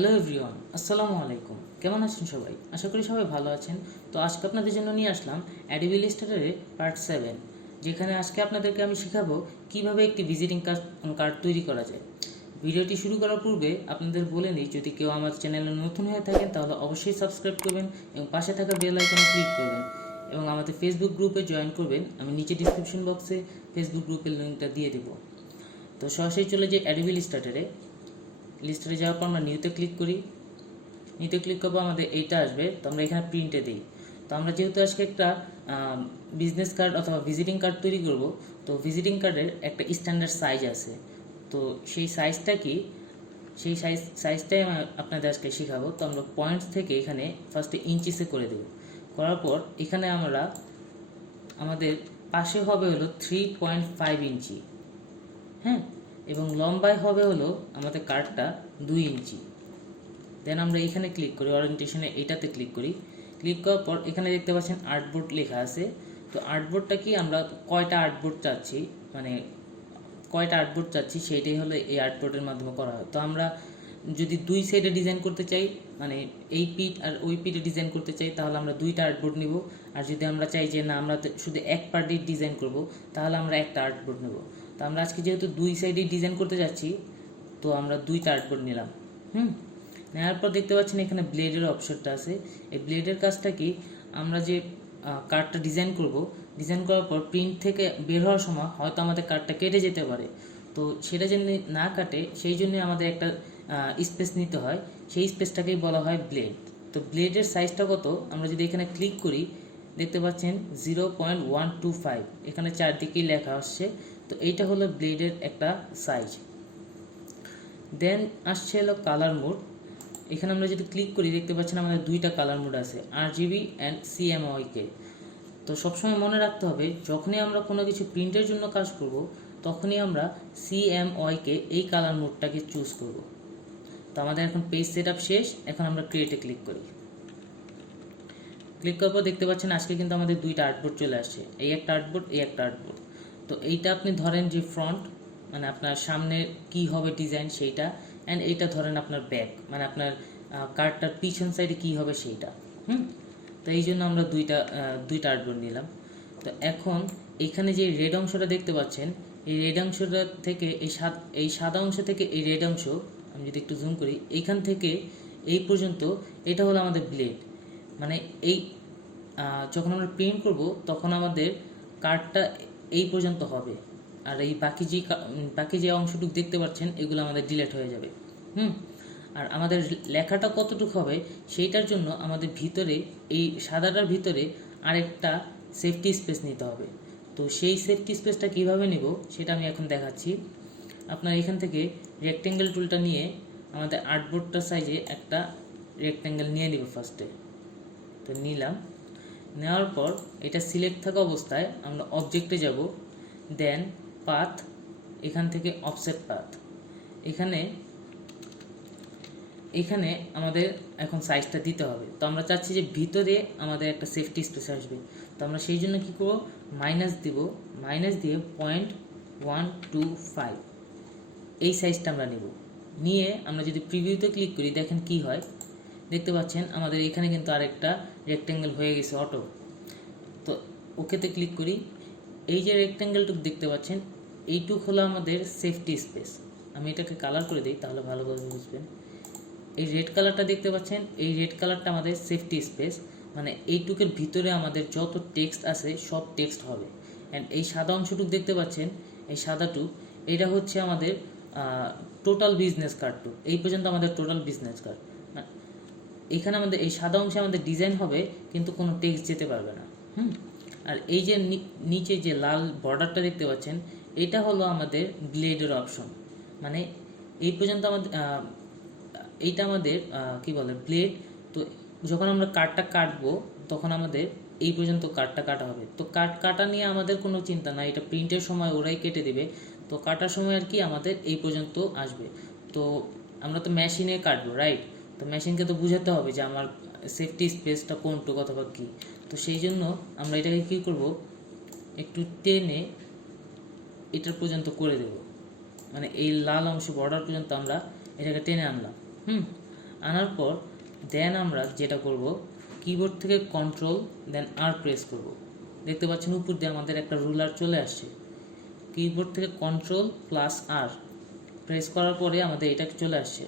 Hello everyone, আসসালামু আলাইকুম। কেমন আছেন সবাই? আশা করি সবাই ভালো আছেন। তো আজকে আপনাদের জন্য নিয়ে আসলাম অ্যাডোবি ইলাস্ট্রেটরের পার্ট 7, যেখানে আজকে আপনাদেরকে আমি শেখাবো কিভাবে একটি ভিজিটিং কার্ড তৈরি করা যায়। ভিডিওটি শুরু করার পূর্বে আপনাদের বলে নিই, যদি কেউ আমার চ্যানেলে নতুন হয়ে থাকেন তাহলে অবশ্যই সাবস্ক্রাইব করবেন এবং পাশে থাকা বেল আইকনে ক্লিক করবেন এবং আমাদের ফেসবুক গ্রুপে জয়েন করবেন। আমি নিচে ডিসক্রিপশন বক্সে ফেসবুক গ্রুপের লিঙ্কটা দিয়ে দেবো। তো সরাসরি চলে যাই অ্যাডোবি ইলাস্ট্রেটরে। লিস্টে যাওয়ার পর আমরা নিউতে ক্লিক করি। নিউতে ক্লিক করবো, আমাদের এইটা আসবে। তো আমরা এখানে প্রিন্টে দিই। তো আমরা যেহেতু আজকে একটা বিজনেস কার্ড অথবা ভিজিটিং কার্ড তৈরি করব, তো ভিজিটিং কার্ডের একটা স্ট্যান্ডার্ড সাইজ আছে। তো সেই সাইজটা কি, সেই সাইজটাই আমি আপনাদের আজকে শেখাবো। তো আমরা পয়েন্টস থেকে এখানে ফার্স্টে ইঞ্চিসে করে দেব। করার পর এখানে আমরা আমাদের পাশে হবে হলো 3.5 ইঞ্চি, হ্যাঁ, এবং লম্বায় হবে হলো আমাদের কার্ডটা 2 ইঞ্চি। দেন আমরা এখানে ক্লিক করি, ওরিয়েন্টেশনে এটাতে ক্লিক করি। ক্লিক করার পর এখানে দেখতে পাচ্ছেন আর্টবোর্ড লেখা আছে। তো আর্টবোর্ডটা কি, আমরা কয়টা আর্টবোর্ড চাচ্ছি, মানে কয়টা আর্টবোর্ড চাচ্ছি সেইটাই হলো এই আর্টবোর্ডের মাধ্যমে করা হয়। তো আমরা যদি দুই সাইডে ডিজাইন করতে চাই, মানে এই পিঠ আর ওই পিঠে ডিজাইন করতে চাই, তাহলে আমরা দুইটা আর্টবোর্ড নিব। আর যদি আমরা চাই যে না, আমরা শুধু এক পার্টই ডিজাইন করব, তাহলে আমরা একটা আর্টবোর্ড নেব। তো আমরা আজকে যেহেতু দুই সাইডেই ডিজাইন করতে যাচ্ছি, তো আমরা দুইটা আর্টবোর্ড নিলাম। নেওয়ার পর দেখতে পাচ্ছেন এখানে ব্লেডের অপশনটা আছে। এই ব্লেডের কাজটা কি, আমরা যে কার্ডটা ডিজাইন করব, ডিজাইন করার পর প্রিন্ট থেকে বের হওয়ার সময় হয়তো আমাদের কার্ডটা কেটে যেতে পারে। তো সেটা যেন না কাটে, সেই জন্য আমাদের একটা স্পেস নিতে হয়। সেই স্পেসটাকেই বলা হয় ব্লেড। তো ব্লেডের সাইজটা কত, আমরা যদি এখানে ক্লিক করি দেখতে পাচ্ছেন 0.125, এখানে চারদিকেই লেখা আসছে। তো এইটা হলো ব্লেডের একটা সাইজ। দেন আসছে হলো কালার মোড। এখানে আমরা যদি ক্লিক করি দেখতে পাচ্ছেন আমাদের দুইটা কালার মোড আছে, RGB অ্যান্ড CMYK। তো সবসময় মনে রাখতে হবে, যখনই আমরা কোনো কিছু প্রিন্টের জন্য কাজ করব, তখনই আমরা CMYK এই কালার মোডটাকে চুজ করব। তো আমাদের এখন পেজ সেট আপ শেষ। এখন আমরা ক্রিয়েটে ক্লিক করি। ক্লিক করার পর দেখতে পাচ্ছেন আজকে কিন্তু আমাদের দুইটা আর্টবোর্ড চলে আসছে, এই একটা আর্টবোর্ড, এই একটা আর্টবোর্ড। তো এইটা আপনি ধরেন যে ফ্রন্ট, মানে আপনার সামনে কি হবে ডিজাইন সেইটা, অ্যান্ড এইটা ধরেন আপনার ব্যাক, মানে আপনার কার্ডটার পিছন সাইডে কি হবে সেইটা। তো এই জন্য আমরা দুইটা আর্টবোর্ড নিলাম। তো এখন এইখানে যে রেড অংশটা দেখতে পাচ্ছেন, এই রেড অংশটা থেকে এই সাদা অংশ থেকে এই রেড অংশ, আমি যদি একটু জুম করি, এইখান থেকে এই পর্যন্ত এটা হলো আমাদের ব্লেড। মানে এই যখন আমরা প্রিন্ট করব তখন আমাদের কার্ডটা এই পর্যন্ত হবে, আর এই বাকি যে অংশটুকু দেখতে পাচ্ছেন এগুলো আমাদের ডিলিট হয়ে যাবে। আর আমাদের লেখাটা কতটুকু হবে সেইটার জন্য আমাদের ভিতরে, এই সাদাটার ভিতরে আরেকটা সেফটি স্পেস নিতে হবে। তো সেই সেফটি স্পেসটা কিভাবে নিব সেটা আমি এখন দেখাচ্ছি। আপনার এখান থেকে রেক্টেঙ্গেল টুলটা নিয়ে আমাদের আর্টবোর্ডটার সাইজে একটা রেক্টেঙ্গেল নিয়ে নিব ফার্স্টে। তো নিলাম, নেওয়ার পর এটা সিলেক্ট থাকা অবস্থায় আমরা অবজেক্টে যাব, দেন পাথ, এখান থেকে অফসেট পাথ। এখানে আমাদের এখন সাইজটা দিতে হবে। তো আমরা চাচ্ছি যে ভিতরে আমাদের একটা সেফটি স্পেস আসবে। তো আমরা সেই জন্য কী করবো, মাইনাস দিব, মাইনাস দিয়ে 0.125 এই সাইজটা আমরা নেব। নিয়ে আমরা যদি প্রিভিউতে ক্লিক করি দেখেন কি হয়, দেখতে পাচ্ছেন আমাদের এখানে কিন্তু আরেকটা রেক্টেঙ্গেল হয়ে গেছে অটো। তো ওকেতে ক্লিক করি। এই যে রেক্টেঙ্গেলটুকু দেখতে পাচ্ছেন, এইটুক হলো আমাদের সেফটি স্পেস। আমি এটাকে কালার করে দিই তাহলে ভালোভাবে বুঝবেন। এই রেড কালারটা দেখতে পাচ্ছেন, এই রেড কালারটা আমাদের সেফটি স্পেস, মানে এইটুকের ভিতরে আমাদের যত টেক্সট আছে সব টেক্সট হবে। অ্যান্ড এই সাদা অংশটুক দেখতে পাচ্ছেন, এই সাদাটুক, এটা হচ্ছে আমাদের টোটাল বিজনেস কার্ডটুক। এই পর্যন্ত আমাদের টোটাল বিজনেস কার্ড। এখানে আমাদের এই সাদা অংশে আমাদের ডিজাইন হবে, কিন্তু কোনো টেক্সট যেতে পারবে না। আর এই যে নিচে যে লাল বর্ডারটা দেখতে পাচ্ছেন, এটা হলো আমাদের ব্লেডের অপশন। মানে এই পর্যন্ত আমাদের এইটা আমাদের কি বলে ব্লেড। তো যখন আমরা কাটটা কাটবো তখন আমাদের এই পর্যন্ত কাটটা কাটা হবে। তো কাটা নিয়ে আমাদের কোনো চিন্তা নাই, এটা প্রিন্টের সময় ওরাই কেটে দেবে। তো কাটার সময় আর কি আমাদের এই পর্যন্ত আসবে। তো আমরা তো মেশিনে কাটবো, রাইট? তো মেশিনকে তো বুঝাতে হবে যে আমার সেফটি স্পেসটা কোনটুকু অথবা কী। তো সেই জন্য আমরা এটাকে কী করব, একটু টেনে এটার পর্যন্ত করে দেব, মানে এই লাল অংশ বর্ডার পর্যন্ত আমরা এটাকে টেনে আনলাম। আনার পর দেন আমরা যেটা করব, কিবোর্ড থেকে কন্ট্রোল দেন আর প্রেস করব। দেখতে পাচ্ছেন উপর দিয়ে আমাদের একটা রুলার চলে আসছে। কিবোর্ড থেকে কন্ট্রোল প্লাস আর প্রেস করার পরে আমাদের এটা চলে আসছে।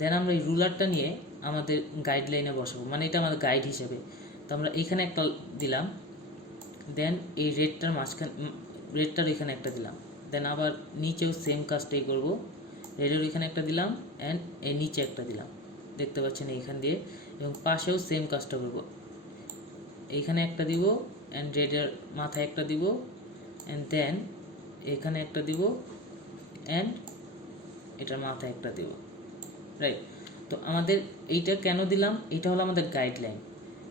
দেন আমরা এই রুলারটা নিয়ে আমাদের গাইডলাইনে বসাবো, মানে এটা আমাদের গাইড হিসেবে। তো আমরা এখানে একটা দিলাম, দেন এই রেডটার এখানে একটা দিলাম, দেন আবার নিচেও সেম কাজটাই করব, রেডের এখানে একটা দিলাম অ্যান্ড এই নিচে একটা দিলাম, দেখতে পাচ্ছেন এইখান দিয়ে, এবং পাশেও সেম কাজটা করব, এইখানে একটা দিব অ্যান্ড রেডের মাথায় একটা দিব অ্যান্ড দেন এখানে একটা দিব অ্যান্ড এটার মাথায় একটা দিব, রাইট। তো আমাদের এইটা কেন দিলাম, এটা হলো আমাদের গাইডলাইন।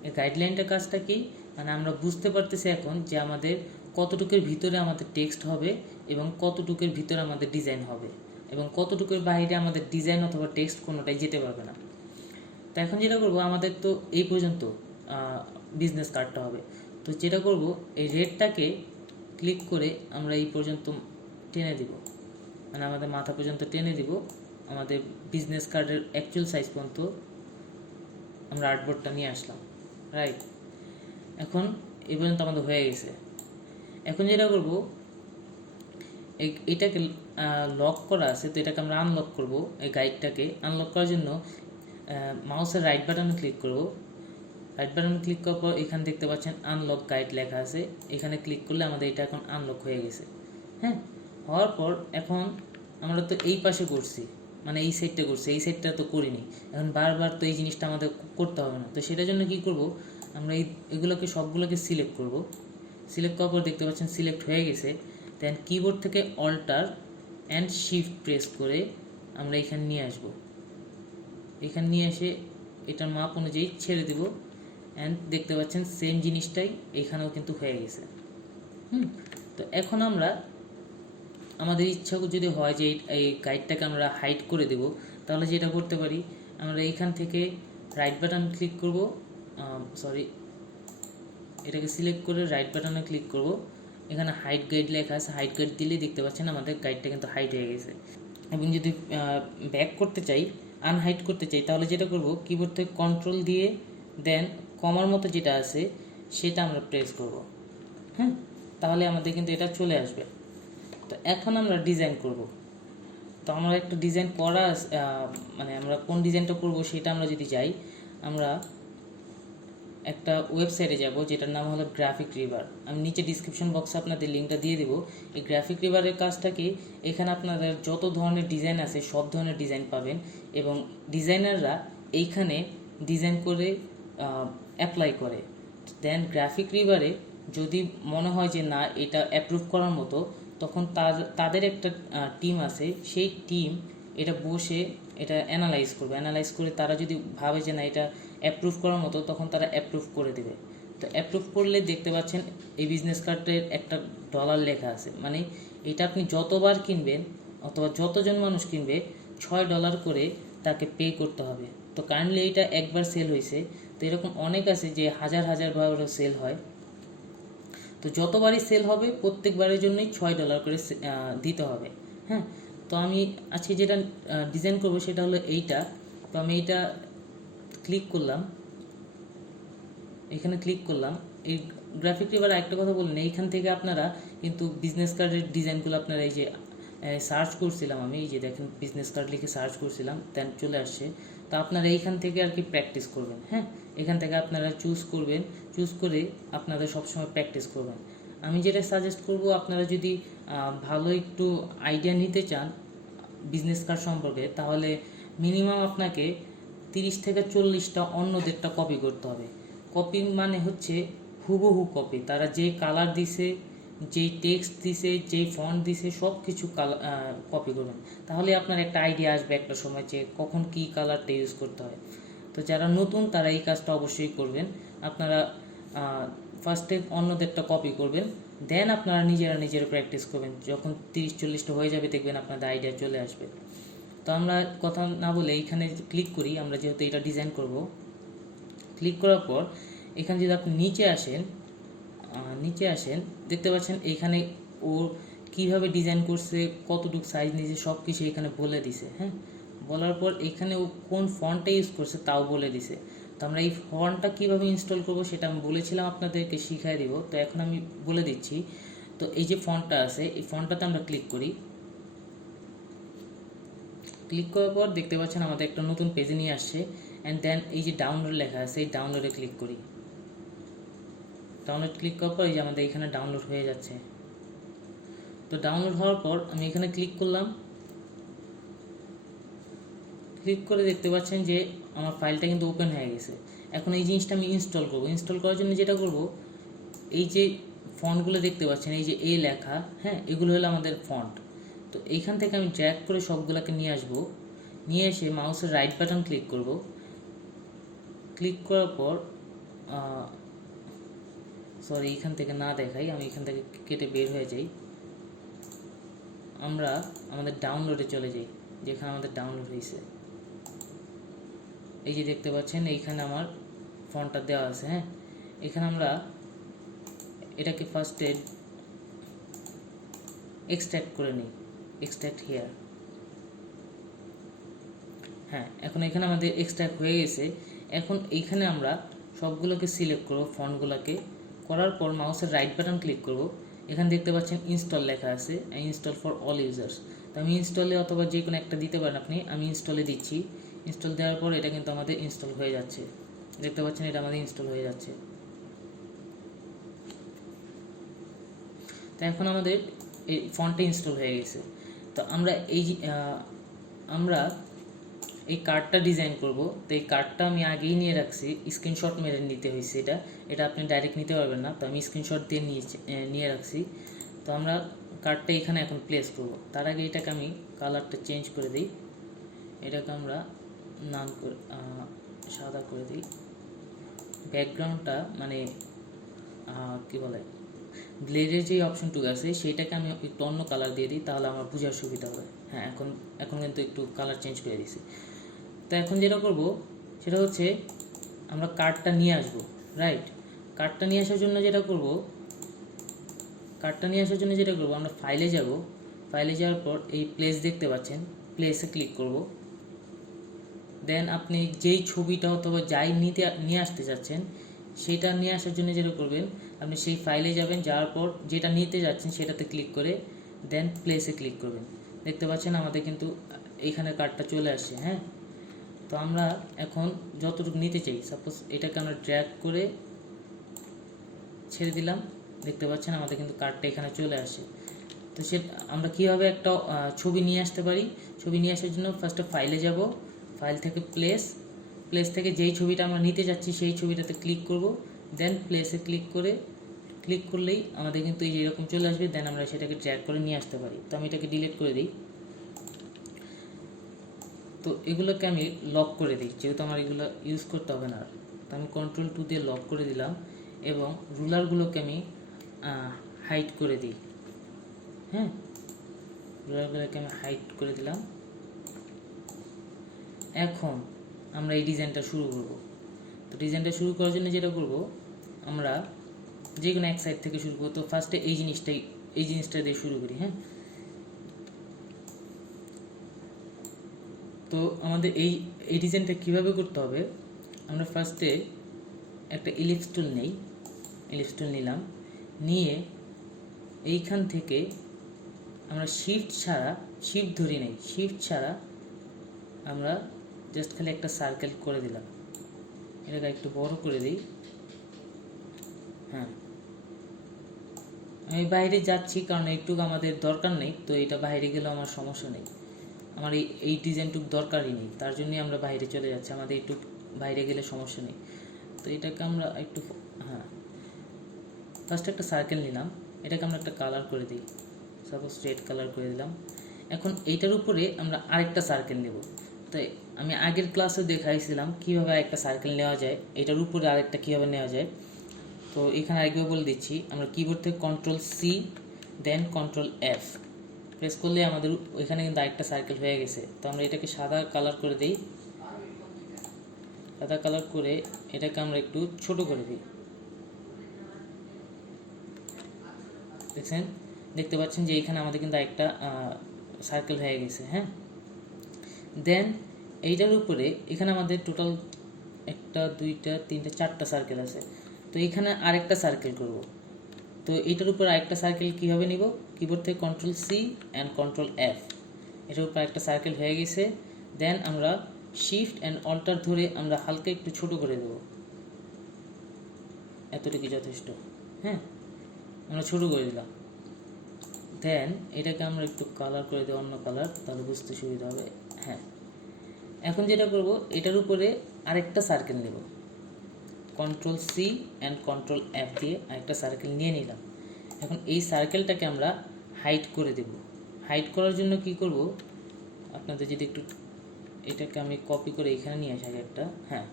এই গাইডলাইনটার কাজটা কি, মানে আমরা বুঝতে পারতেছি এখন যে আমাদের কতটুকুর ভিতরে আমাদের টেক্সট হবে এবং কতটুকুর ভিতরে আমাদের ডিজাইন হবে এবং কতটুকুর বাইরে আমাদের ডিজাইন অথবা টেক্সট কোনোটাই যেতে পারবে না। তো এখন যেটা করব, আমাদের তো এই পর্যন্ত বিজনেস কার্ডটা হবে। তো যেটা করব, এই রেডটাকে ক্লিক করে আমরা এই পর্যন্ত টেনে দিব, মানে আমাদের মাথা পর্যন্ত টেনে দিব, আমাদের বিজনেস কার্ডের অ্যাকচুয়াল সাইজ পর্যন্ত আমরা আর্টবোর্ডটা নিয়ে আসলাম, রাইট। এখন এই পর্যন্ত আমাদের হয়ে গেছে। এখন যেটা করব, এটাকে লক করা আছে, তো এটাকে আমরা আনলক করব। এই গাইডটাকে আনলক করার জন্য মাউসের রাইট বাটনে ক্লিক করব। রাইট বাটনে ক্লিক করার পর এখানে দেখতে পাচ্ছেন আনলক গাইড লেখা আছে, এখানে ক্লিক করলে আমাদের এটা এখন আনলক হয়ে গেছে। হ্যাঁ, হওয়ার পর এখন আমরা তো এই পাশে করছি, মানে এই সাইডটা করছি, এই সাইডটা তো করিনি। এখন বারবার তো এই জিনিসটা আমাদের করতে হবে না। তো সেটার জন্য কি করব, আমরা এগুলোকে সবগুলোকে সিলেক্ট করব। সিলেক্ট করার পর দেখতে পাচ্ছেন সিলেক্ট হয়ে গেছে। দেন কিবোর্ড থেকে অল্টার অ্যান্ড শিফট প্রেস করে আমরা এখানে নিয়ে আসব। এখানে নিয়ে এসে এটার মাপ অনুযায়ী ছেড়ে দেব অ্যান্ড দেখতে পাচ্ছেন সেম জিনিসটাই এখানেও কিন্তু হয়ে গেছে। তো এখন আমরা আমাদের ইচ্ছা যদি হয় যে এই গাইডটাকে আমরা হাইড করে দেব, তাহলে যেটা করতে পারি, আমরা এইখান থেকে রাইট বাটন ক্লিক করব, এটাকে সিলেক্ট করে রাইট বাটনে ক্লিক করব, এখানে হাইড গাইড লেখা আছে, হাইড গাইড দিলেই দেখতে পাচ্ছেন আমাদের গাইডটা কিন্তু হাইড হয়ে গেছে। এবং যদি ব্যাক করতে চাই, আনহাইড করতে চাই, তাহলে যেটা করব, কিবোর্ড থেকে কন্ট্রোল দিয়ে দেন কমার মতো যেটা আছে সেটা আমরা প্রেস করব। হ্যাঁ, তাহলে আমাদের কিন্তু এটা চলে আসবে। তো এখন আমরা ডিজাইন করব। তো আমরা একটা ডিজাইন করা, মানে আমরা কোন ডিজাইনটা করব সেটা আমরা যদি যাই, আমরা একটা ওয়েবসাইটে যাব যেটার নাম হলো গ্রাফিক রিভার। আমি নিচে ডিসক্রিপশন বক্সে আপনাদের লিঙ্কটা দিয়ে দেবো। এই গ্রাফিক রিভারের কাজটা কি, এখানে আপনাদের যত ধরনের ডিজাইন আছে সব ধরনের ডিজাইন পাবেন এবং ডিজাইনাররা এইখানে ডিজাইন করে অ্যাপ্লাই করে। দেন গ্রাফিক রিভারে যদি মনে হয় যে না এটা অ্যাপ্রুভ করার মতো, তখন তাদের একটা টিম আছে, সেই টিম এটা বসে এটা অ্যানালাইজ করবে। অ্যানালাইজ করে তারা যদি ভাবে যে না এটা অ্যাপ্রুভ করার মতো, তখন তারা অ্যাপ্রুভ করে দেবে। তো অ্যাপ্রুভ করলে দেখতে পাচ্ছেন এই বিজনেস কার্ডের একটা ডলার লেখা আছে, মানে এটা আপনি যতবার কিনবেন অথবা যতজন মানুষ কিনবে $6 করে তাকে পে করতে হবে। তো কারেন্টলি এটা একবার সেল হয়েছে, তো এরকম অনেক আছে যে হাজার হাজার বার সেল হয়। তো যতবারই সেল হবে প্রত্যেকবারের জন্যই $6 করে দিতে হবে। হ্যাঁ, তো আমি আজকে যেটা ডিজাইন করব সেটা হলো এইটা। তো আমি এইটা ক্লিক করলাম, এখানে ক্লিক করলাম। এই গ্রাফিক রিভার একটা কথা বললেন, এইখান থেকে আপনারা কিন্তু বিজনেস কার্ডের ডিজাইনগুলো আপনারা এই যে সার্চ করছিলাম, আমি এই যে দেখেন বিজনেস কার্ড লিখে সার্চ করছিলাম, দেন চলে আসছে। তো আপনারা এইখান থেকে আর কি প্র্যাকটিস করবেন। হ্যাঁ, এখান থেকে আপনারা চুজ করবেন, চুজ করে আপনাদের সবসময় প্র্যাকটিস করবেন। আমি যেটা সাজেস্ট করব, আপনারা যদি ভালো একটু আইডিয়া নিতে চান বিজনেস কার্ড সম্পর্কে, তাহলে মিনিমাম আপনাকে 30 থেকে 40টা অন্যদেরটা কপি করতে হবে। কপি মানে হচ্ছে হুবহু কপি, তারা যেই কালার দিছে, যেই টেক্সট দিছে, যেই ফন্ট দিছে, সব কিছু কপি করবেন। তাহলে আপনার একটা আইডিয়া আসবে একটা সময় যে কখন কী কালারটা ইউজ করতে হয়। তো যারা নতুন তারা এই কাজটা অবশ্যই করবেন। আপনারা ফার্স্টে অন্যদেরটা কপি করবেন, দেন আপনারা নিজেরা প্র্যাকটিস করবেন। যখন 30-40টা হয়ে যাবে দেখবেন আপনাদের আইডিয়া চলে আসবে। তো আমরা কথা না বলে এইখানে ক্লিক করি, আমরা যেহেতু এটা ডিজাইন করব। ক্লিক করার পর এখানে যদি আপনি নিচে আসেন দেখতে পাচ্ছেন এইখানে ও কিভাবে ডিজাইন করছে, কতটুকু সাইজ নিয়েছে, সব কিছু এখানে বলে দিছে। হ্যাঁ, বলার পর এখানে ও কোন ফন্টটা ইউজ করছে তাও বলে দিছে। তো আমরা এই ফন্টটা কীভাবে ইনস্টল করব সেটা আমি বলেছিলাম আপনাদেরকে শিখিয়ে দিব, তো এখন আমি বলে দিচ্ছি। তো এই যে ফন্টটা আছে, এই ফন্টটাতে আমরা ক্লিক করি। ক্লিক করার পর দেখতে পাচ্ছেন আমাদের একটা নতুন পেজে নিয়ে আসছে। অ্যান্ড দেন এই যে ডাউনলোড লেখা আছে, এই ডাউনলোডে ক্লিক করি। ডাউনলোড ক্লিক করার পর এই যে আমাদের এখানে ডাউনলোড হয়ে যাচ্ছে। তো ডাউনলোড হওয়ার পর আমি এখানে ক্লিক করলাম। ক্লিক করে দেখতে পাচ্ছেন যে আমার ফাইলটা কিন্তু ওপেন হয়ে গেছে। এখন এই জিনিসটা আমি ইনস্টল করব। ইনস্টল করার জন্য যেটা করব, এই যে ফন্টগুলো দেখতে পাচ্ছেন, এই যে এ লেখা, হ্যাঁ, এগুলো হলো আমাদের ফন্ট। তো এইখান থেকে আমি ড্র্যাগ করে সবগুলোকে নিয়ে আসব। নিয়ে এসে মাউসের রাইট বাটন ক্লিক করব। ক্লিক করার পর সরি, এখান থেকে না দেখাই, আমি এখান থেকে কেটে বের হয়ে যাই। আমরা আমাদের ডাউনলোডে চলে যাই, যেখানে আমাদের ডাউনলোড হয়েছে। এই যে দেখতে পাচ্ছেন এইখানে আমার ফন্টটা দেওয়া আছে। হ্যাঁ, এখানে আমরা এটাকে ফার্স্টে এক্সট্র্যাক্ট করে নিই, এক্সট্র্যাক্ট হিয়ার। হ্যাঁ, এখন এখানে আমাদের এক্সট্র্যাক্ট হয়ে গেছে। এখন এইখানে আমরা সবগুলোকে সিলেক্ট করব, ফন্টগুলোকে করার পর মাউসের রাইট বাটন ক্লিক করব। এখানে দেখতে পাচ্ছেন ইনস্টল লেখা আছে, ইনস্টল ফর অল ইউজার্স। তো আমি ইনস্টলে অথবা যে কোনো একটা দিতে পারেন আপনি, আমি ইনস্টলে দিচ্ছি। ইনস্টল দেওয়ার পর এটা কিন্তু আমাদের ইনস্টল হয়ে যাচ্ছে। দেখতে পাচ্ছেন এটা আমাদের ইনস্টল হয়ে যাচ্ছে। তো এখন আমাদের এই ফন্টটা ইনস্টল হয়ে গেছে। তো আমরা আমরা এই কার্ডটা ডিজাইন করব। তো এই কার্ডটা আমি আগেই নিয়ে রাখছি, স্ক্রিনশট মেরে নিতে হয়েছে। এটা আপনি ডাইরেক্ট নিতে পারবেন না, তো আমি স্ক্রিনশট দিয়ে নিয়ে রাখছি। তো আমরা কার্ডটা এখানে এখন প্লেস করব। তার আগে এটাকে আমি কালারটা চেঞ্জ করে দিই। এটাকে আমরা নাম করে সাদা করে দিই। ব্যাকগ্রাউন্ডটা মানে কি বলে, ব্লেডের যে অপশনটুকু আছে সেইটাকে আমি একটু অন্য কালার দিয়ে দিই, তাহলে আমার বোঝার সুবিধা হবে। হ্যাঁ, এখন কিন্তু একটু কালার চেঞ্জ করে দিয়েছি। তো এখন যেটা করব সেটা হচ্ছে আমরা কার্ডটা নিয়ে আসব। রাইট, কার্ডটা নিয়ে আসার জন্য যেটা করব আমরা ফাইলে যাব। ফাইলে যাওয়ার পর এই প্লেস দেখতে পাচ্ছেন, প্লেসে ক্লিক করব। দেন আপনি যেই ছবিটা অথবা যাই নিয়ে আসতে চাচ্ছেন সেটা নিয়ে আসার জন্য যেটা করবেন, আপনি সেই ফাইলে যাবেন, যাওয়ার পর যেটা নিতে যাচ্ছেন সেটাতে ক্লিক করে দেন প্লেসে ক্লিক করবেন। দেখতে পাচ্ছেন আমাদের কিন্তু এইখানে কার্ডটা চলে আসছে। হ্যাঁ, তো আমরা এখন যতটুকু নিতে চাই, সাপোজ এটাকে আমরা ড্র্যাগ করে ছেড়ে দিলাম। দেখতে পাচ্ছেন আমাদের কিন্তু কার্ডটা এখানে চলে আসে। তো আমরা কীভাবে একটা ছবি নিয়ে আসতে পারি? ছবি নিয়ে আসার জন্য ফার্স্টে ফাইলে যাব, ফাইল থেকে প্লেস থেকে যেই ছবিটা আমরা নিতে যাচ্ছি সেই ছবিটাতে ক্লিক করব। দেন প্লেসে ক্লিক করলেই আমাদের কিন্তু এই এরকম চলে আসবে। দেন আমরা সেটাকে ড্র্যাগ করে নিয়ে আসতে পারি। তো আমি এটাকে ডিলিট করে দিই। তো এগুলোকে আমি লক করে দিই, যেহেতু আমার এগুলো ইউজ করতে হবে না। তো আমি Ctrl+2 দিয়ে লক করে দিলাম এবং রুলারগুলোকে আমি হাইড করে দিই। হ্যাঁ, রুলারগুলোকে আমি হাইড করে দিলাম। এখন আমরা এই ডিজাইনটা শুরু করব। তো ডিজাইনটা শুরু করার জন্য যেটা করব, আমরা যে কোনো এক সাইড থেকে শুরু করব। তো ফার্স্টে এই জিনিসটা দিয়ে শুরু করি। হ্যাঁ, তো আমাদের এই ডিজাইনটা কীভাবে করতে হবে, আমরা ফার্স্টে একটা ইলিপস টুল নিলাম। নিয়ে এইখান থেকে আমরা শিফট ছাড়া আমরা জাস্ট খালি একটা সার্কেল করে দিলাম। এটাকে একটু বড় করে দিই। হ্যাঁ, আমি বাইরে যাচ্ছি কারণ এইটুকু আমাদের দরকার নেই। তো এটা বাইরে গেলেও আমার সমস্যা নেই, আমার এই ডিজাইনটুকু দরকারই নেই, তার জন্যই আমরা বাইরে চলে যাচ্ছি। আমাদের এইটুকু বাইরে গেলে সমস্যা নেই। তো এটাকে আমরা একটু ফার্স্ট একটা সার্কেল নিলাম, এটাকে আমরা একটা কালার করে দিই, সাপোজ রেড কালার করে দিলাম। এখন এইটার উপরে আমরা আরেকটা সার্কেল নেব। তো আমি আগের ক্লাসে দেখাইছিলাম কীভাবে আরেকটা সার্কেল নেওয়া যায়, এটার উপরে আরেকটা কীভাবে নেওয়া যায়। তো এখানে আরেকবার বলে দিচ্ছি, আমরা কিবোর্ড থেকে Ctrl+C দেন Ctrl+F প্রেস করলে আমাদের ওইখানে কিন্তু আরেকটা সার্কেল হয়ে গেছে। তো আমরা এটাকে সাদা কালার করে দিই। সাদা কালার করে এটাকে আমরা একটু ছোট করে দিই। দেখতে পাচ্ছেন যে এখানে আমাদের কিন্তু একটা সার্কেল হয়ে গেছে। হ্যাঁ, দেন এইটার উপরে এখানে আমাদের টোটাল 1 2 3 4টা সার্কেল আছে, তো এখানে আরেকটা সার্কেল করব। তো এটার উপর আরেকটা সার্কেল কীভাবে নিব, কিবোর্ড থেকে control C and control F, এটার উপর একটা সার্কেল হয়ে গেছে। দেন আমরা শিফট অ্যান্ড অল্টার ধরে আমরা হালকা একটু ছোট করে দেব, এতটুকু যথেষ্ট। হ্যাঁ, আমরা ছোট করে দিলাম। দেন এটাকে আমরা একটু কালার করে দেবো, অন্য কালার, তাহলে বুঝতে সুবিধা হবে। হ্যাঁ, এখন যেটা করব, এটার উপরে আরেকটা সার্কেল নেব, control C and control F দিয়ে আরেকটা সার্কেল নিয়ে নিলাম। এখন এই সার্কেলটাকে আমরা হাইড করে দেব। হাইড করার জন্য কি করব, আপনাদের যদি একটু, এটাকে আমি কপি করে এখানে নিয়ে আসি একটা। হ্যাঁ,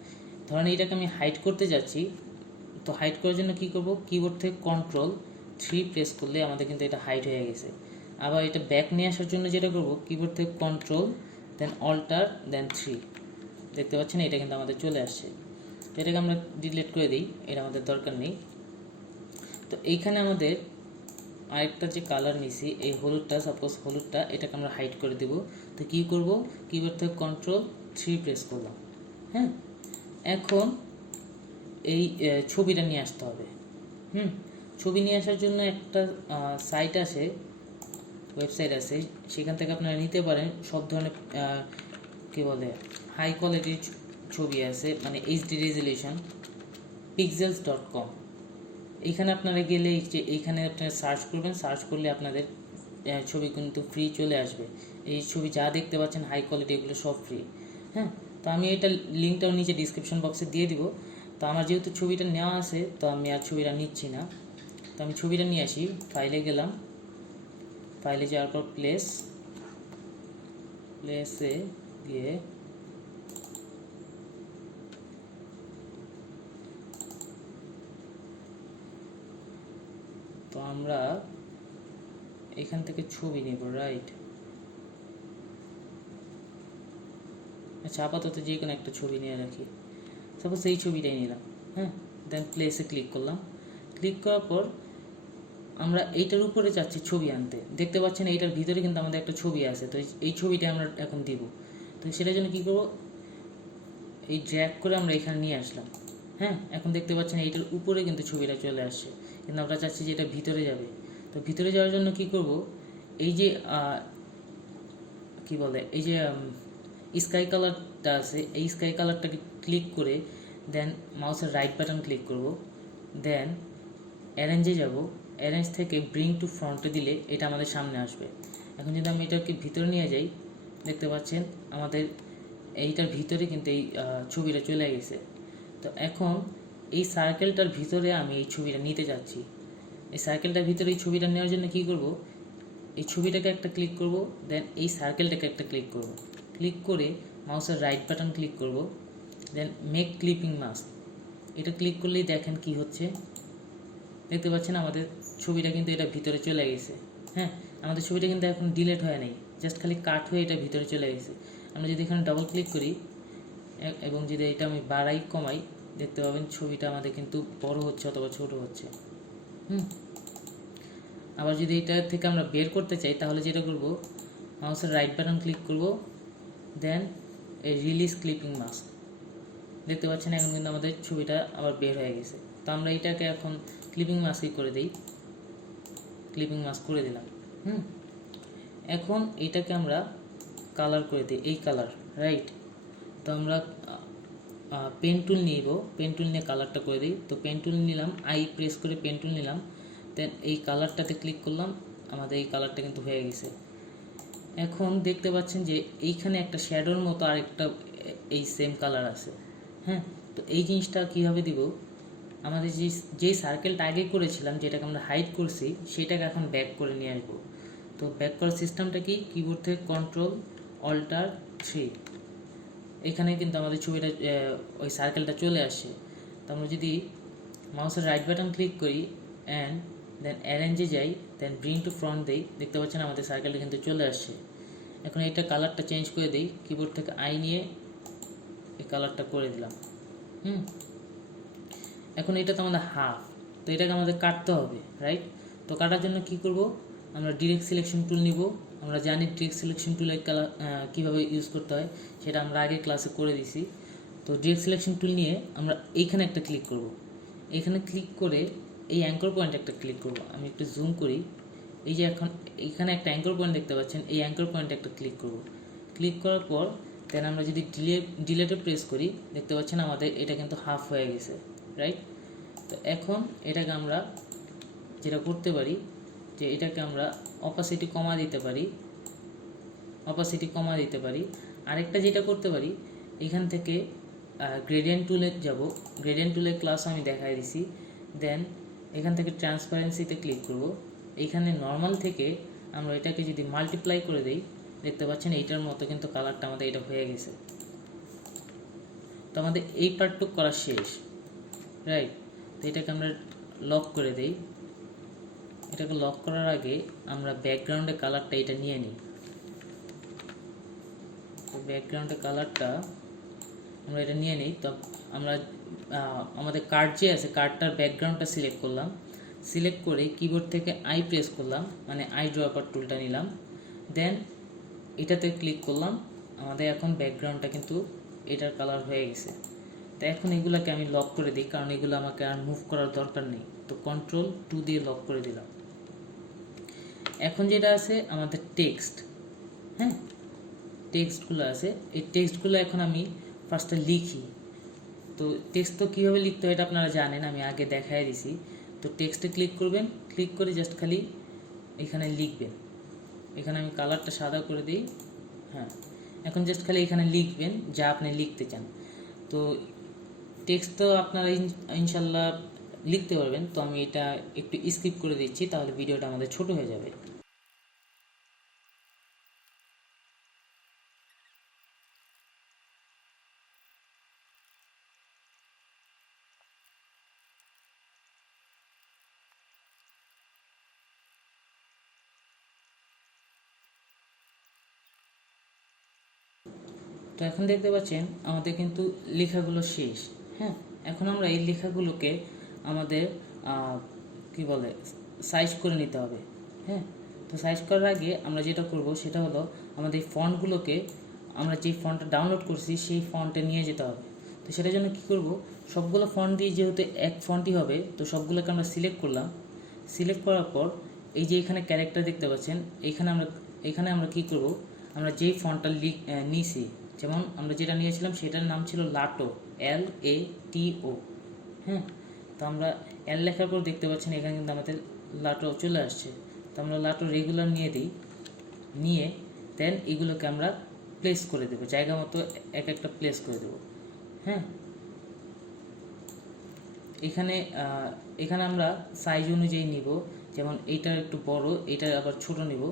ধরেন এটাকে আমি হাইড করতে যাচ্ছি, তো হাইড করার জন্য কি করব, কিবোর্ড থেকে কন্ট্রোল 3 প্রেস করলে আমাদের কিন্তু এটা হাইড হয়ে গেছে। আবার এটা ব্যাক নিয়ে আসার জন্য যেটা করব, কিবোর্ড থেকে কন্ট্রোল দেন অল্টার দেন 3, দেখতে পাচ্ছেন এটা কিন্তু আমাদের চলে আসছে। তো এটাকে আমরা ডিলিট করে দিই, এটা আমাদের দরকার নেই। তো এইখানে আমাদের আরেকটা যে কালার নিছি, এই হলুদটা, সাপোজ হলুদটা, এটাকে আমরা হাইড করে দেব। তো কী করব, কিবোর্ড থেকে কন্ট্রোল 3 প্রেস করলাম। হ্যাঁ, এখন এই ছবিটা নিয়ে আসতে হবে। ছবি নিয়ে আসার জন্য একটা সাইট আছে, ওয়েবসাইট আছে, সেখান থেকে আপনারা নিতে পারেন। সব ধরনের কী বলে, হাই কোয়ালিটির ছবি আছে, মানে এইচডি রেজলিউশন, pixels.com। এইখানে আপনারা গেলে এইখানে আপনারা সার্চ করবেন, সার্চ করলে আপনাদের ছবি কিন্তু ফ্রি চলে আসবে। এই ছবি যা দেখতে পাচ্ছেন হাই কোয়ালিটি, এগুলো সব ফ্রি। হ্যাঁ, তো আমি এটা লিঙ্কটাও নিচে ডিসক্রিপশন বক্সে দিয়ে দিব। তো আমার যেহেতু ছবিটা নেওয়া আছে, তো আমি আর ছবিটা নিচ্ছি না। তো আমি ছবিটা নিয়ে আসি, ফাইলে গেলাম, ফাইলে যাওয়ার পর প্লেসে গিয়ে তো আমরা এখান থেকে ছবি নেব, রাইট। আচ্ছা, আপাতত যে কোনো একটা ছবি নিয়ে রাখি, সাপোজ এই ছবিটাই নিলাম। হ্যাঁ, দেন প্লেসে ক্লিক করলাম। ক্লিক করার পর আমরা এইটার উপরে যাচ্ছি ছবি আনতে, দেখতে পাচ্ছেন এইটার ভিতরে কিন্তু আমাদের একটা ছবি আছে। তো এই ছবিটা আমরা এখন দিব। তো সেটার জন্য কী করবো, এই ড্র্যাগ করে আমরা এখানে নিয়ে আসলাম। হ্যাঁ, এখন দেখতে পাচ্ছেন এইটার উপরে কিন্তু ছবিটা চলে আসছে, কিন্তু আমরা চাচ্ছি যে এটা ভিতরে যাবে। তো ভিতরে যাওয়ার জন্য কি করব, এই যে কি বলে, এই যে স্কাই কালারটা আছে, এই স্কাই কালারটাকে ক্লিক করে দেন মাউসের রাইট বাটন ক্লিক করব। দেন অ্যারেঞ্জে যাব, অ্যারেঞ্জ থেকে ব্রিং টু ফ্রন্টে দিলে এটা আমাদের সামনে আসবে। এখন যদি আমি এটাকে ভিতরে নিয়ে যাই, দেখতে পাচ্ছেন আমাদের এইটার ভিতরে কিন্তু এই ছবিটা চলে গেছে। তো এখন এই সার্কেলটার ভিতরে আমি এই ছবিটা নিতে যাচ্ছি। এই সার্কেলটার ভিতরে এই ছবিটা নেওয়ার জন্য কী করব, এই ছবিটাকে একটা ক্লিক করব, দেন এই সার্কেলটাকে একটা ক্লিক করব। ক্লিক করে মাউসের রাইট বাটন ক্লিক করব, দেন মেক ক্লিপিং মাস্ক, এটা ক্লিক করলেই দেখেন কি হচ্ছে। দেখতে পাচ্ছেন আমাদের ছবিটা কিন্তু এটা ভিতরে চলে গেছে। হ্যাঁ, আমাদের ছবিটা কিন্তু এখন ডিলিট হয় নাই, জাস্ট খালি কাট হয়ে এটা ভিতরে চলে গেছে। আমরা যদি এখানে ডাবল ক্লিক করি এবং যদি এটা আমি বাড়াই কমাই, দেখতে পাবেন ছবিটা আমাদের কিন্তু বড় হচ্ছে অথবা ছোট হচ্ছে। আবার যদি এটা থেকে আমরা বের করতে চাই, তাহলে যেটা করব, মাউসের রাইট বাটন ক্লিক করব, দেন এই রিলিজ ক্লিপিং মাস্ক, দেখতে পাচ্ছেন এখন কিন্তু আমাদের ছবিটা আবার বের হয়ে গেছে। তো আমরা এটাকে এখন ক্লিপিং মাস্কই করে দিই, ক্লিপিং মাস্ক করে দিলাম। এখন এটাকে আমরা কালার করে দিই, এই কালার, রাইট। তো আমরা পেন টুল নিব, পেন টুল নিয়ে কালারটা করে দিই। তো পেন টুল নিলাম, আই প্রেস করে পেন টুল নিলাম, দেন এই কালারটাতে ক্লিক করলাম, আমাদের এই কালারটা কিন্তু হয়ে গেছে। এখন দেখতে পাচ্ছেন যে এইখানে একটা শ্যাডোর মতো আরেকটা এই সেম কালার আছে। হ্যাঁ, তো এই জিনিসটা কীভাবে দিব, আমাদের যেই সার্কেলটা আগে করেছিলাম, যেটাকে আমরা হাইড করছি, সেটাকে এখন ব্যাক করে নিয়ে আসবো। তো ব্যাক করার সিস্টেমটা কি, কিবোর্ড থেকে কন্ট্রোল অল্টার 3, এখানে কিন্তু আমাদের ছবিটা ওই সার্কেলটা চলে আসে। তো আমরা যদি মাউসের রাইট বাটন ক্লিক করি অ্যান্ড দেন অ্যারেঞ্জে যাই, দেন ব্রিং টু ফ্রন্ট দিই, দেখতে পাচ্ছেন আমাদের সার্কেলটা কিন্তু চলে আসছে। এখন এটা কালারটা চেঞ্জ করে দিই, কিবোর্ড থেকে আই নিয়ে এই কালারটা করে দিলাম। এখন এটা তো আমাদের হাফ, তো এটাকে আমাদের কাটতে হবে, রাইট। তো কাটার জন্য কি করব, আমরা ডিরেক্ট সিলেকশন টুল নিব। আমরা জানি ডিরেক্ট সিলেকশন টুলের কীভাবে ইউজ করতে হয়, সেটা আমরা আগে ক্লাসে করে দিছি। তো ডিরেক্ট সিলেকশন টুল নিয়ে আমরা এইখানে একটা ক্লিক করব। এইখানে ক্লিক করে এই অ্যাঙ্কর পয়েন্ট একটা ক্লিক করব। আমি একটু জুম করি। এই যে এখন এইখানে একটা অ্যাঙ্কর পয়েন্ট দেখতে পাচ্ছেন, এই অ্যাঙ্কর পয়েন্টে একটা ক্লিক করব। ক্লিক করার পর দেন আমরা যদি ডিলেটে প্রেস করি, দেখতে পাচ্ছেন আমাদের এটা কিন্তু হাফ হয়ে গেছে, রাইট? তো এখন এটাকে আমরা যেটা করতে পারি যে এটাকে আমরা অপাসিটি কমা দিতে পারি। আরেকটা যেটা করতে পারি, এখান থেকে গ্রেডিয়েন্ট টুলে যাব। গ্রেডিয়েন্ট টুলের ক্লাস আমি দেখাই দিছি। দেন এখান থেকে ট্রান্সপারেন্সিতে ক্লিক করব। এইখানে নর্মাল থেকে আমরা এটাকে যদি মাল্টিপ্লাই করে দেই, দেখতে পাচ্ছেন এইটার মতো কিন্তু কালারটা আমাদের এটা হয়ে গেছে। তো আমাদের এই পার্টটুক করা শেষ, রাইট? তো এটাকে আমরা লক করে দেই। এটাকে লক করার আগে আমরা ব্যাকগ্রাউন্ডে কালারটা এটা নিয়ে নিই। তো ব্যাকগ্রাউন্ডে কালারটা আমরা এটা নিয়ে নিই। তো আমরা আমাদের কার্ড যে আছে, কার্ডটার ব্যাকগ্রাউন্ডটা সিলেক্ট করলাম। সিলেক্ট করে কিবোর্ড থেকে আই প্রেস করলাম, মানে আই ড্রপার টুলটা নিলাম। দেন এটাতে ক্লিক করলাম। আমাদের এখন ব্যাকগ্রাউন্ডটা কিন্তু এটার কালার হয়ে গেছে। তো এখন এগুলোকে আমি লক করে দিই, কারণ এগুলো আমাকে আর মুভ করার দরকার নেই। তো Ctrl+2 দিয়ে লক করে দিলাম। এখন যেটা আছে আমাদের টেক্সট, হ্যাঁ, টেক্সটগুলো আছে। এই টেক্সটগুলো এখন আমি ফার্স্টে লিখি। তো টেক্সট তো কীভাবে লিখতে হয় এটা আপনারা জানেন, আমি আগে দেখাই দিছি। তো টেক্সটে ক্লিক করবেন, ক্লিক করে জাস্ট খালি এখানে লিখবেন। এখানে আমি কালারটা সাদা করে দিই। হ্যাঁ, এখন জাস্ট খালি এখানে লিখবেন যা আপনি লিখতে চান। তো টেক্সট তো আপনারা ইনশাল্লাহ লিখতে পারবেন। তো আমি এটা একটু স্কিপ করে দিচ্ছি, তাহলে ভিডিওটা আমাদের ছোট হয়ে যাবে। তো এখন দেখতে পাচ্ছেন আমাদের কিন্তু লেখাগুলো শেষ। হ্যাঁ, এখন আমরা এই লেখাগুলোকে আমাদের কি বলে সাইজ করে নিতে হবে। হ্যাঁ, তো সাইজ করার আগে আমরা যেটা করব সেটা হলো আমাদের এই ফন্টগুলোকে আমরা যে ফন্টটা ডাউনলোড করছি সেই ফন্টে নিয়ে যেতে হবে। তো সেটার জন্য কি করব, সবগুলো ফন্ট দিয়ে যেহেতু এক ফন্টই হবে, তো সবগুলোকে আমরা সিলেক্ট করলাম। সিলেক্ট করার পর এই যে এখানে ক্যারেক্টার দেখতে পাচ্ছেন, এখানে আমরা কি করব, আমরা যেই ফন্টটা নিয়েছি, যেমন আমরা যেটা নিয়েছিলাম সেটার নাম ছিল লাটো, LATO। হ্যাঁ, তো আমরা এল লেখার পর দেখতে পাচ্ছেন এখানে কিন্তু আমাদের লাটো চলে আসছে। তো আমরা লাটো রেগুলার নিয়ে দেন এগুলোকে আমরা প্লেস করে দেবো, জায়গা মতো এক একটা প্লেস করে দেবো। হ্যাঁ, এখানে আমরা সাইজ অনুযায়ী নিব, যেমন এইটার একটু বড়, এইটা আবার ছোট নিব।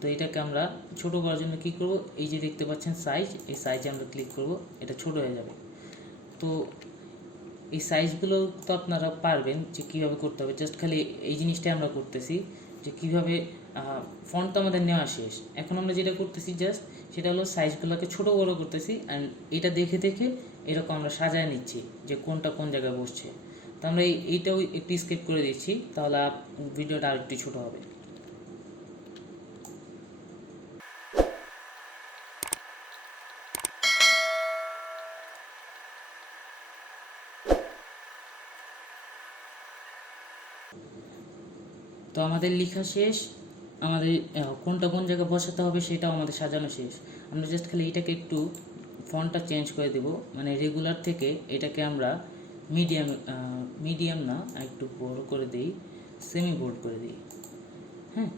তো এটাকে আমরা ছোট করার জন্য কী করব, এই যে দেখতে পাচ্ছেন সাইজ, এই সাইজে আমরা ক্লিক করব, এটা ছোট হয়ে যাবে। তো এই সাইজগুলো তো আপনারা পারবেন যে কীভাবে করতে হবে, জাস্ট খালি এই জিনিসটাই আমরা করতেছি যে কীভাবে ফন্ট তো আমাদের নেওয়া শেষ। এখন আমরা যেটা করতেছি জাস্ট সেটা হলো সাইজগুলোকে ছোট বড় করতেছি, অ্যান্ড এটা দেখে দেখে এরকম আমরা সাজায় নিচ্ছি যে কোনটা কোন জায়গায় বসছে। তো আমরা এইটাও একটু স্কিপ করে দিচ্ছি, তাহলে ভিডিওটা আর একটু ছোটো হবে। তো আমাদের লেখা শেষ, আমাদের কোনটা কোন জায়গায় বসাতে হবে সেটাও আমাদের সাজানো শেষ। আমরা জাস্ট খালি এটাকে একটু ফন্টটা চেঞ্জ করে দেব, মানে রেগুলার থেকে এটাকে আমরা মিডিয়াম না একটু বড় করে দিই, সেমি বোল্ড করে দিই। হ্যাঁ,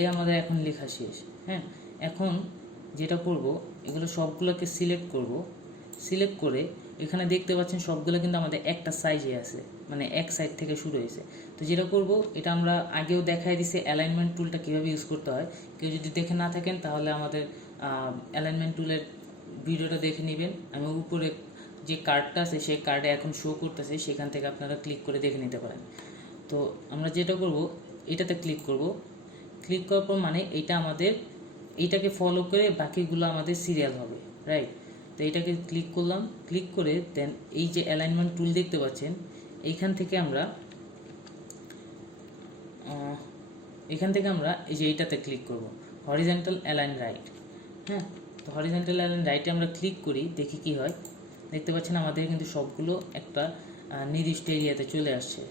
এই আমাদের এখন লেখা শেষ। হ্যাঁ, এখন যেটা করব, এগুলো সবগুলোকে সিলেক্ট করে এখানে দেখতে পাচ্ছেন সবগুলো কিন্তু আমাদের একটা সাইজে আছে, মানে এক সাইড থেকে শুরু হয়েছে। তো যেটা করব, এটা আমরা আগেও দেখাই দিছি অ্যালাইনমেন্ট টুলটা কীভাবে ইউজ করতে হয়। কেউ যদি দেখে না থাকেন তাহলে আমাদের অ্যালাইনমেন্ট টুলের ভিডিওটা দেখে নেবেন। আমি উপরে যে কার্ডটা আছে সেই কার্ডে এখন শো করতেছে, সেখান থেকে আপনারা ক্লিক করে দেখে নিতে পারেন। তো আমরা যেটা করব, এটাতে ক্লিক করব। ক্লিক করার পর মানে এইটাকে ফলো করে বাকিগুলো আমাদের সিরিয়াল হবে, রাইট? তো এইটাকে ক্লিক করলাম, ক্লিক করে দেন এই যে অ্যালাইনমেন্ট টুল দেখতে পাচ্ছেন, এইখান থেকে আমরা এখান থেকে আমরা এই যে এইটাতে ক্লিক করব, হরিজন্টাল অ্যালাইন রাইট। হ্যাঁ, তো হরিজন্টাল অ্যালাইন রাইটে আমরা ক্লিক করি, দেখি কি হয়। দেখতে পাচ্ছেন আমাদের কিন্তু সবগুলো একটা নির্দিষ্ট এরিয়াতে চলে আসছে,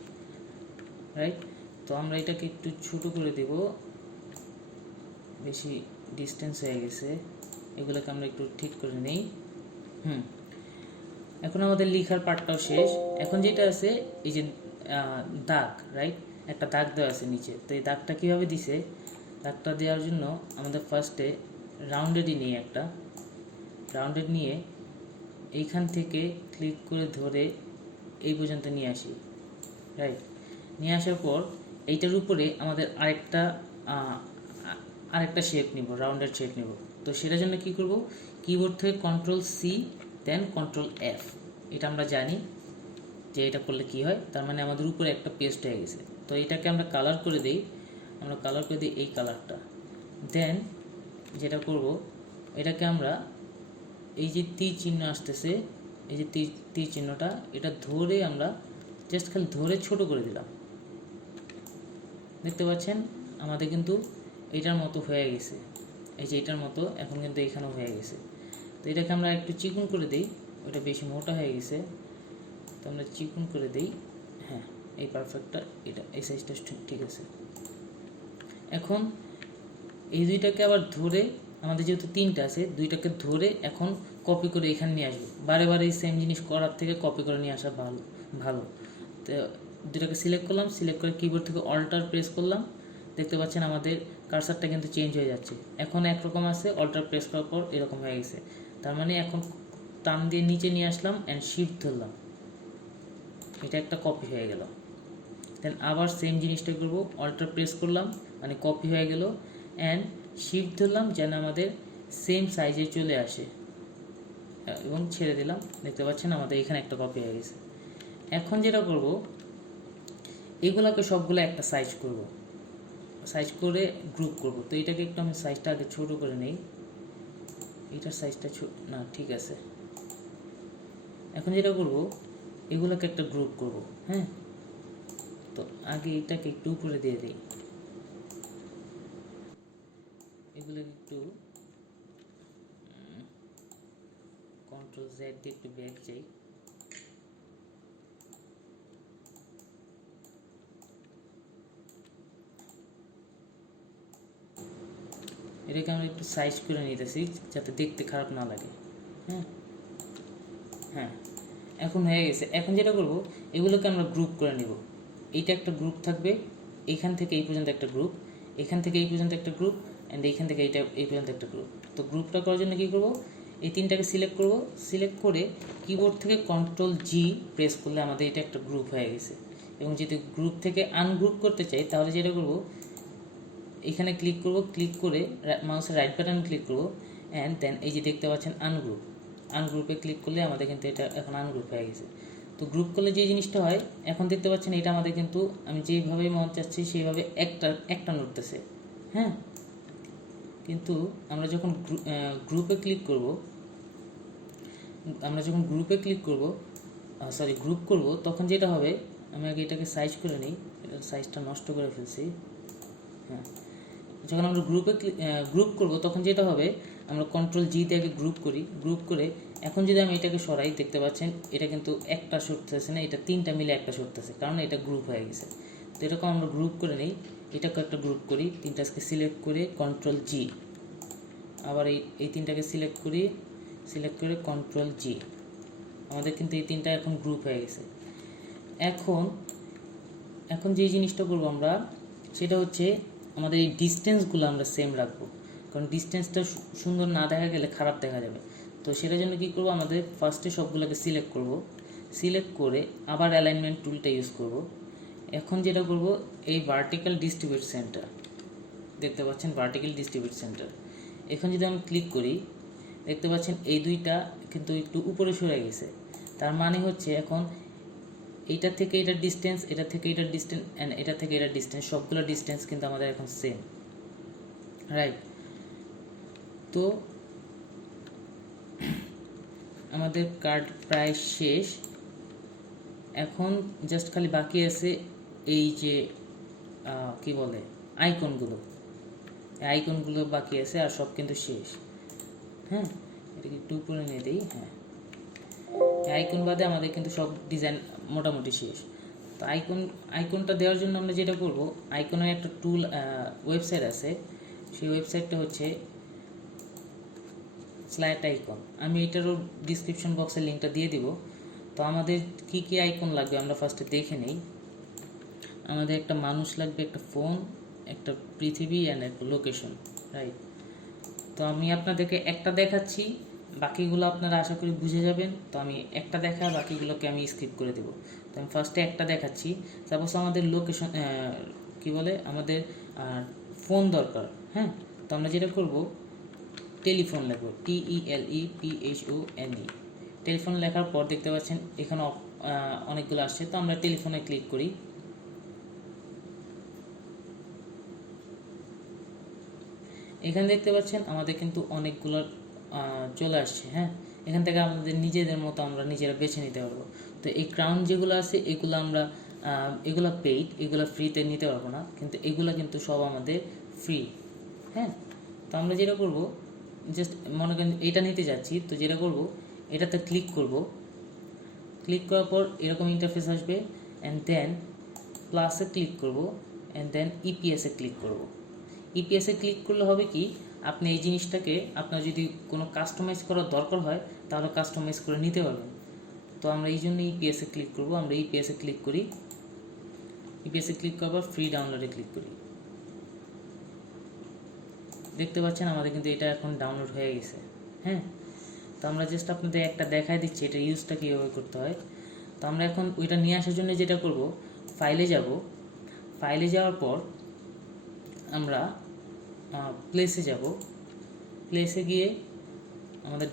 রাইট। তো আমরা এটাকে একটু ছোটো করে দেব, বেশি ডিস্টেন্স হয়ে গেছে, এগুলোকে আমরা একটু ঠিক করে নেই। এখন আমাদের লেখার পার্টটাও শেষ। এখন যেটা আছে এই যে দাগ, রাইট, একটা দাগ দেওয়া আছে নিচে। তো এই দাগটা কীভাবে দিছে, দাগটা দেওয়ার জন্য আমাদের ফার্স্টে রাউন্ডেডই নিয়ে একটা রাউন্ডেড নিয়ে এইখান থেকে ক্লিক করে ধরে এই পর্যন্ত নিয়ে আসি, রাইট। নিয়ে আসার পর এইটার উপরে আমাদের আরেকটা শেপ নিব, রাউন্ডেড শেপ নিব। তো সেটার জন্য কি করব, কিবোর্ড থেকে Ctrl+C দেন Ctrl+F। এটা আমরা জানি যে এটা করলে কি হয়, তার মানে আমাদের উপরে একটা পেস্ট হয়ে গেছে। তো এটাকে আমরা কালার করে দিই, এই কালারটা। দেন যেটা করব, এটাকে আমরা এই যে তীর চিহ্ন আসতেছে, এই যে তীর চিহ্নটা, এটা ধরে আমরা জাস্ট খালি ধরে ছোট করে দিলাম। দেখতে পাচ্ছেন আমাদের কিন্তু এটার মতো হয়ে গেছে, এই যে এটার মতো এখন কিন্তু এখানেও হয়ে গেছে। তো এটাকে আমরা একটু চিকন করে দিই, ওটা বেশি মোটা হয়ে গেছে, তো আমরা চিকন করে দিই। হ্যাঁ, এই পারফেক্টটা, এটা এই সাইজটা ঠিক আছে। এখন এই দুইটাকে আবার ধরে, আমাদের যেহেতু তিনটা আছে, দুইটাকে ধরে এখন কপি করে এখানে নিয়ে আসবো। বারে বারে এই সেম জিনিস করার থেকে কপি করে নিয়ে আসা ভালো। তো দুইটাকে সিলেক্ট করলাম, সিলেক্ট করে কিবোর্ড থেকে অল্টার প্রেস করলাম। দেখতে পাচ্ছেন আমাদের কার্সারটা কিন্তু চেঞ্জ হয়ে যাচ্ছে। এখন একরকম আছে, অল্টার প্রেস করার পর এরকম হয়ে গেছে। তার মানে এখন টান দিয়ে নিচে নিয়ে আসলাম অ্যান্ড শিফট ধরলাম, এটা একটা কপি হয়ে গেল। দেন আবার সেম জিনিসটা করব, অল্টার প্রেস করলাম মানে কপি হয়ে গেল, অ্যান্ড শিফট ধরলাম যেন আমাদের সেম সাইজে চলে আসে এবং ছেড়ে দিলাম। দেখতে পাচ্ছেন আমাদের এখানে একটা কপি হয়ে গেছে। এখন যেটা করব, এগুলোকে সবগুলো একটা সাইজ করব, সাইজ করে গ্রুপ করব। তো এটাকে একটু আমি সাইজটা আগে ছোট করে নেই, এটার সাইজটা না, ঠিক আছে। এখন যেটা করব, এগুলোকে একটা গ্রুপ করব। হ্যাঁ, তো আগে এটাকে একটু উপরে দিয়ে দিই, এগুলোকে একটু Ctrl+Z দিয়ে একটু ব্যাক যাই। এটাকে আমরা একটু সাইজ করে নিতেছি যাতে দেখতে খারাপ না লাগে। হ্যাঁ হ্যাঁ, এখন হয়ে গেছে। এখন যেটা করব, এগুলোকে আমরা গ্রুপ করে নেব। এইটা একটা গ্রুপ থাকবে, এইখান থেকে এই পর্যন্ত একটা গ্রুপ, এখান থেকে এই পর্যন্ত একটা গ্রুপ, অ্যান্ড এইখান থেকে এই পর্যন্ত একটা গ্রুপ। তো গ্রুপটা করার জন্য কী করব, এই তিনটাকে সিলেক্ট করব, সিলেক্ট করে কিবোর্ড থেকে Ctrl+G প্রেস করলে আমাদের এটা একটা গ্রুপ হয়ে গেছে। এবং যদি গ্রুপ থেকে আনগ্রুপ করতে চাই তাহলে যেটা করব, এখানে ক্লিক করব, ক্লিক করে মাউসের রাইট বাটন ক্লিক করব, অ্যান্ড দেন এই যে দেখতে পাচ্ছেন আনগ্রুপে ক্লিক করলে আমাদের কিন্তু এটা এখন আনগ্রুপ হয়ে গেছে। তো গ্রুপ করলে যে জিনিসটা হয়, এখন দেখতে পাচ্ছেন এটা আমাদের কিন্তু আমি যেইভাবে মন চাচ্ছি সেইভাবে একটা নড়তেছে। হ্যাঁ, কিন্তু আমরা যখন গ্রুপে ক্লিক করব, গ্রুপ করব, তখন যেটা হবে, আমি আগে এটাকে সাইজ করে নিই, এটার সাইজটা নষ্ট করে ফেলছি। হ্যাঁ, যখন আমরা গ্রুপ করব তখন যেটা হবে, আমরা Ctrl+G দিয়ে আগে গ্রুপ করি, গ্রুপ করে এখন যদি আমি এটাকে সরাই, দেখতে পাচ্ছেন এটা কিন্তু একটা সরতেছে না, এটা তিনটা মিলে একটা সরতেছে, কারণ এটা গ্রুপ হয়ে গেছে। তো এরকম আমরা গ্রুপ করে নিই, এটাকে একটা গ্রুপ করি, তিনটাকে সিলেক্ট করে Ctrl+G, আবার এই তিনটাকে সিলেক্ট করে Ctrl+G, আমাদের কিন্তু এই তিনটা এখন গ্রুপ হয়ে গেছে। এখন যে জিনিসটা করব আমরা, সেটা হচ্ছে আমাদের এই ডিস্টেন্সগুলো আমরা সেম রাখবো, কারণ ডিস্টেন্সটা সুন্দর না দেখা গেলে খারাপ দেখা যাবে। তো সেটার জন্য কী করব, আমাদের ফার্স্টে সবগুলোকে সিলেক্ট করব, সিলেক্ট করে আবার অ্যালাইনমেন্ট টুলটা ইউজ করব। এখন যেটা করব, এই ভার্টিক্যাল ডিস্ট্রিবিউট সেন্টার, দেখতে পাচ্ছেন ভার্টিক্যাল ডিস্ট্রিবিউট সেন্টার, এখন যদি আমি ক্লিক করি, দেখতে পাচ্ছেন এই দুইটা কিন্তু একটু উপরে সরে গেছে। তার মানে হচ্ছে এখন এইটা থেকে এটার ডিস্টেন্স, এটা থেকে এটার ডিস্টেন্স, অ্যান্ড এটা থেকে এটার ডিস্টেন্স, সবগুলো ডিস্টেন্স কিন্তু আমাদের এখন সেম, রাইট। তো আমাদের কার্ড প্রায় শেষ। এখন জাস্ট খালি বাকি আছে এই যে কি বলে, আইকনগুলো, আইকনগুলো বাকি আছে, আর সব কিন্তু শেষ। হ্যাঁ, এটাকে একটু উপরে নিয়ে দিই। হ্যাঁ, আইকন বাদে আমাদের কিন্তু সব ডিজাইন মোটামুটি শেষ। তো আইকনটা দেওয়ার জন্য আমরা যেটা করব, আইকনের একটা টুল ওয়েবসাইট আছে, সেই ওয়েবসাইটটা হচ্ছে স্লাইড আইকন। আমি এটারও ডিসক্রিপশন বক্সে লিঙ্কটা দিয়ে দিব। তো আমাদের কি কি আইকন লাগবে আমরা ফার্স্টে দেখে নেই। আমাদের একটা মানুষ লাগবে, একটা ফোন, একটা পৃথিবী অ্যান্ড একটা লোকেশন, রাইট? তো আমি আপনাদেরকে একটা দেখাচ্ছি, বাকিগুলো আপনারা আশা করি বুঝে যাবেন। তো আমি একটা দেখা, বাকিগুলোকে আমি স্কিপ করে দেবো। তো আমি ফার্স্টে একটা দেখাচ্ছি। সাপোজ আমাদের লোকেশন কি বলে, আমাদের ফোন দরকার। হ্যাঁ, তো আমরা যেটা করব, টেলিফোন লিখব, TELEPHONE। টেলিফোন লেখার পর দেখতে পাচ্ছেন এখানে অনেকগুলো আসছে। তো আমরা টেলিফোনে ক্লিক করি। এখানে দেখতে পাচ্ছেন আমাদের কিন্তু অনেকগুলো চলে আসছে। হ্যাঁ, এখান থেকে আমাদের নিজেদের মতো আমরা নিজেরা বেছে নিতে পারবো। তো এই ক্রাউন যেগুলো আছে এগুলো আমরা এগুলো পেইড, এগুলো ফ্রিতে নিতে পারবো না, কিন্তু এগুলো কিন্তু সব আমাদের ফ্রি। হ্যাঁ, তো আমরা যেটা করব, জাস্ট মনে করেন এটা নিতে যাচ্ছি, তো যেটা করব এটাতে ক্লিক করব। ক্লিক করার পর এরকম ইন্টারফেস আসবে, অ্যান্ড দেন প্লাসে ক্লিক করব, অ্যান্ড দেন ইপিএসে ক্লিক করব। ইপিএসে ক্লিক করলে হবে কি, আপনি এই জিনিসটাকে আপনার যদি কোনো কাস্টমাইজ করার দরকার হয় তাহলে কাস্টমাইজ করে নিতে পারবেন। তো আমরা এই জন্য ইপিএসে ক্লিক করব। আমরা ইপিএসে ক্লিক করি। ইপিএসে ক্লিক করার পর ফ্রি ডাউনলোডে ক্লিক করি। দেখতে পাচ্ছেন আমাদের কিন্তু এটা এখন ডাউনলোড হয়ে গেছে। হ্যাঁ, তো আমরা জাস্ট আপনাদের একটা দেখাই দিচ্ছি এটা ইউজটা কীভাবে করতে হয়। তো আমরা এখন ওইটা নিয়ে আসার জন্য যেটা করব, ফাইলে যাব। ফাইলে যাওয়ার পর আমরা প্লেসে যাব। প্লেসে গিয়ে আমাদের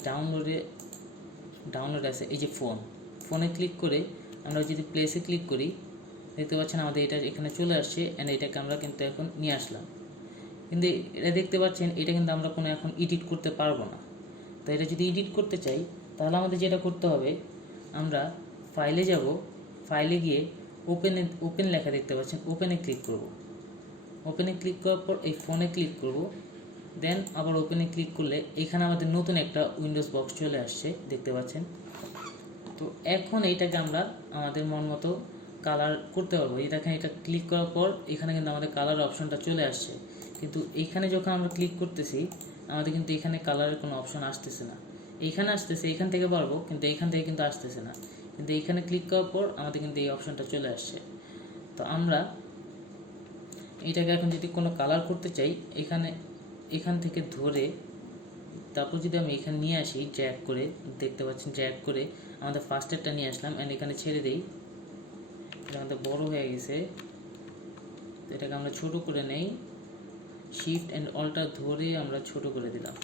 ডাউনলোড আছে এই যে ফোনে ক্লিক করে আমরা যদি প্লেসে ক্লিক করি, দেখতে পাচ্ছেন আমাদের এটা এখানে চলে আসছে, অ্যান্ড এটাকে আমরা কিন্তু এখন নিয়ে আসলাম। কিন্তু এটা দেখতে পাচ্ছেন এটা কিন্তু আমরা কোনো এখন এডিট করতে পারবো না। তো এটা যদি এডিট করতে চাই তাহলে আমাদের যেটা করতে হবে, আমরা ফাইলে যাব। ফাইলে গিয়ে ওপেন লেখা দেখতে পাচ্ছেন, ওপেনে ক্লিক করব। ওপেনে ক্লিক করার পর এই ফোনে ক্লিক করব, দেন আবার ওপেনে ক্লিক করলে এখানে আমাদের নতুন একটা উইন্ডোজ বক্স চলে আসছে, দেখতে পাচ্ছেন। তো এখন এইটাকে আমরা আমাদের মন মতো কালার করতে পারবো। এই দেখেন, এটা ক্লিক করার পর এখানে কিন্তু আমাদের কালার অপশনটা চলে আসছে, কিন্তু এইখানে যখন আমরা ক্লিক করতেছি আমাদের কিন্তু এখানে কালারের কোনো অপশন আসতেছে না। এইখানে আসতেছে, এইখান থেকে পারবো, কিন্তু এইখান থেকে কিন্তু আসতেছে না। কিন্তু এইখানে ক্লিক করার পর আমাদের কিন্তু এই অপশনটা চলে আসছে। তো আমরা এটাকে এখন যদি কোনো কালার করতে চাই, এখান থেকে ধরে তারপর যদি আমি এখানে নিয়ে আসি ড্র্যাগ করে, দেখতে পাচ্ছেন ড্র্যাগ করে আমাদের ফার্স্টেরটা নিয়ে আসলাম, অ্যান্ড এখানে ছেড়ে দিই। এটা আমাদের বড় হয়ে গেছে, তো এটাকে আমরা ছোট করে নেই। শিফট অ্যান্ড অল্টা ধরে আমরা ছোট করে দিলাম।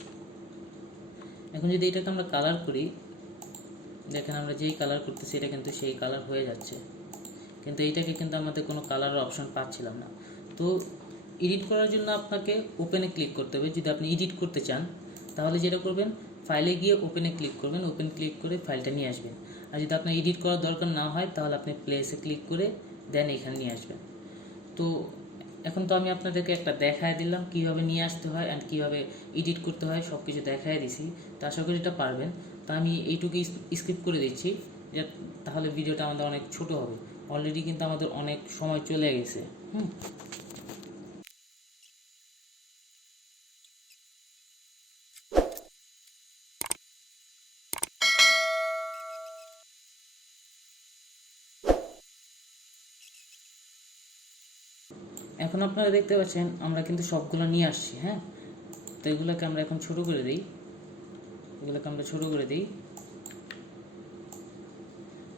এখন যদি এটাকে আমরা কালার করি, দেখেন আমরা যেই কালার করতেছি এটা কিন্তু সেই কালার হয়ে যাচ্ছে, কিন্তু এইটাকে কিন্তু আমাদের কোনো কালারের অপশন পাচ্ছিলাম না। তো এডিট করার জন্য আপনাকে ওপেনে ক্লিক করতে হবে। যদি আপনি এডিট করতে চান তাহলে যেটা করবেন, ফাইলে গিয়ে ওপেনে ক্লিক করবেন, ওপেন ক্লিক করে ফাইলটা নিয়ে আসবেন। আর যদি আপনার এডিট করার দরকার না হয় তাহলে আপনি প্লেসে ক্লিক করে দেন এখানে নিয়ে আসবেন। তো এখন তো আমি আপনাদেরকে একটা দেখায় দিলাম কীভাবে নিয়ে আসতে হয় অ্যান্ড কীভাবে এডিট করতে হয়, সব কিছু দেখায় দিছি। তো আশা করি এটা পারবেন। তো আমি এইটুকুই স্কিপ করে দিচ্ছি, যে তাহলে ভিডিওটা আমাদের অনেক ছোট হবে। অলরেডি কিন্তু আমাদের অনেক সময় চলে গেছে। এখন আপনারা দেখতে পাচ্ছেন আমরা কিন্তু সবগুলো নিয়ে আসছি। হ্যাঁ, তো এগুলোকে আমরা এখন ছোট করে দিই।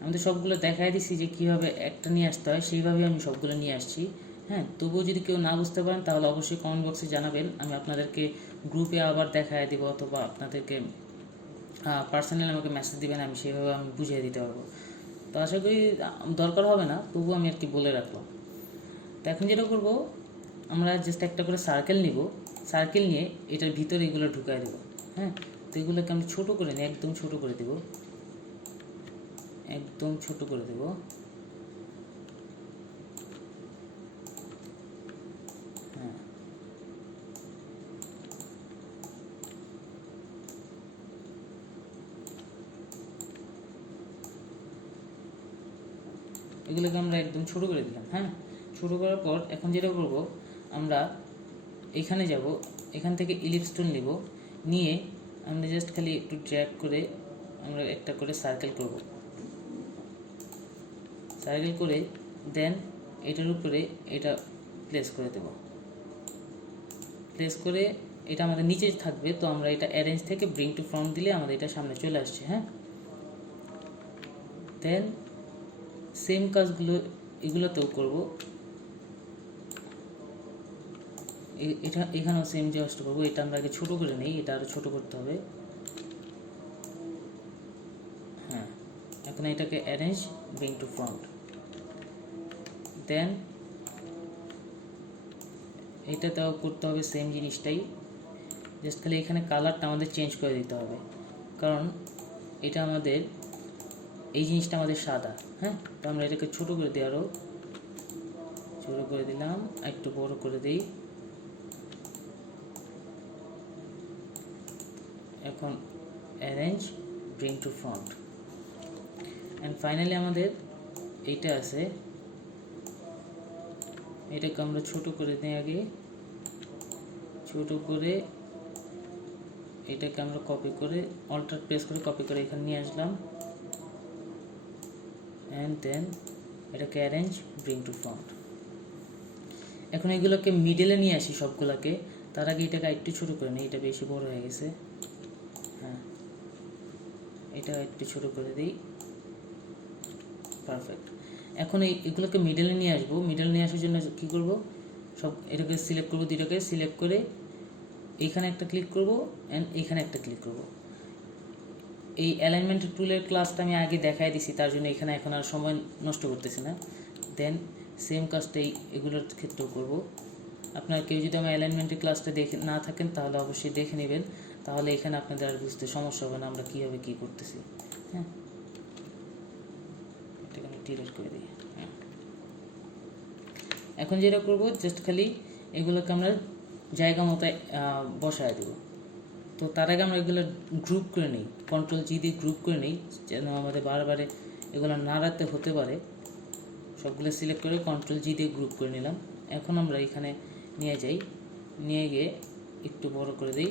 আমাদের সবগুলো দেখাই দিছি যে কীভাবে একটা নিয়ে আসতে হয়, সেইভাবেই আমি সবগুলো নিয়ে আসছি। হ্যাঁ, তবুও যদি কেউ না বুঝতে পারেন তাহলে অবশ্যই কমেন্ট বক্সে জানাবেন, আমি আপনাদেরকে গ্রুপে আবার দেখায় দিব, অথবা আপনাদেরকে পার্সোনালি আমাকে মেসেজ দিবেন, আমি সেইভাবে বুঝিয়ে দিতে পারবো। তো আশা করি দরকার হবে না, তবুও আমি আর কি বলে রাখলাম। তো এখন যেটা করব, আমরা জাস্ট একটা করে সার্কেল নিব। সার্কেল নিয়ে এটার ভিতরে এগুলো ঢুকাই দেবো। হ্যাঁ, তো এগুলোকে আমি ছোটো করে নিই, একদম ছোটো করে দেব। হ্যাঁ, এগুলোকে আমরা একদম ছোট করে দিলাম। হ্যাঁ, ছোট করার পর এখন যেটা করব, আমরা এখানে যাব, এখান থেকে ইলিপস টুল নিব, নিয়ে আমরা জাস্ট খালি একটু ড্র্যাগ করে আমরা একটা করে সার্কেল করব। সার্কেল করে দেন এটার উপরে এটা প্লেস করে দেব। প্লেস করে এটা আমাদের নিচে থাকবে, তো আমরা এটা অ্যারেঞ্জ থেকে ব্রিং টু ফ্রন্ট দিলে আমাদের এটা সামনে চলে আসছে। হ্যাঁ, দেন সেম কাজগুলো এগুলোতেও করব। এটা এখানেও সেম জাস্ট করবো। এটা আমরা আগে ছোটো করে নিই, এটা আরও ছোটো করতে হবে। হ্যাঁ, এখন এটাকে অ্যারেঞ্জ ব্রিং টু ফ্রন্ট, দেন এটাতেও করতে হবে সেম জিনিসটাই, জাস্ট খালি এখানে কালারটা আমাদের চেঞ্জ করে দিতে হবে, কারণ এটা আমাদের এই জিনিসটা আমাদের সাদা। হ্যাঁ, তো আমরা এটাকে ছোটো করে দিই, আরও ছোটো করে দিলাম, একটু বড় করে দিই। এখন arrange bring to front, and finally আমাদের এইটা আছে, এটাকে আমরা ছোট করে দিই আগে। ছোট করে এটাকে আমরা কপি করে অল্টার প্রেস করে কপি করে এখানে নিয়ে আসলাম, অ্যান্ড দেন এটাকে অ্যারেঞ্জ ব্রিং টু ফ্রন্ট। এখন এগুলোকে মিডলে নিয়ে আসি সবগুলোকে। তার আগে এটাকে একটু ছোটো করে নিই, এটা বেশি বড় হয়ে গেছে। হ্যাঁ, এটা একটু ছোটো করে দিই, পারফেক্ট। এখন এগুলোকে মিডলে নিয়ে আসবো। মিডলে নিয়ে আসার জন্য কী করব, সব এটাকে সিলেক্ট করব, দুটোকে সিলেক্ট করে এইখানে একটা ক্লিক করব অ্যান্ড এইখানে একটা ক্লিক করব। এই অ্যালাইনমেন্ট টুলের ক্লাসটা আমি আগে দেখাই দিছি, তার জন্য এখানে এখন আর সময় নষ্ট করতেছি না। দেন সেম কাজটাই এগুলোর ক্ষেত্রেও করব। আপনার কেউ যদি আমার অ্যালাইনমেন্টের ক্লাসটা দেখে না থাকেন তাহলে অবশ্যই দেখে নেবেন, তাহলে এখানে আপনাদের আর বুঝতে সমস্যা হবে না আমরা কীভাবে কী করতেছি। হ্যাঁ, এটাকে আমি ডিলিট করে দিই। হ্যাঁ, এখন যেটা করব, জাস্ট খালি এগুলোকে আমরা জায়গা মতো বসায় দেবো। তো তার আগে আমরা এগুলো গ্রুপ করে নিই, কন্ট্রোল জি দিয়ে গ্রুপ করে নিই, যেন আমাদের বারবারে এগুলো নাড়াতে হতে পারে। সবগুলো সিলেক্ট করে কন্ট্রোল জি দিয়ে গ্রুপ করে নিলাম। এখন আমরা এখানে নিয়ে যাই, নিয়ে গিয়ে একটু বড় করে দিই।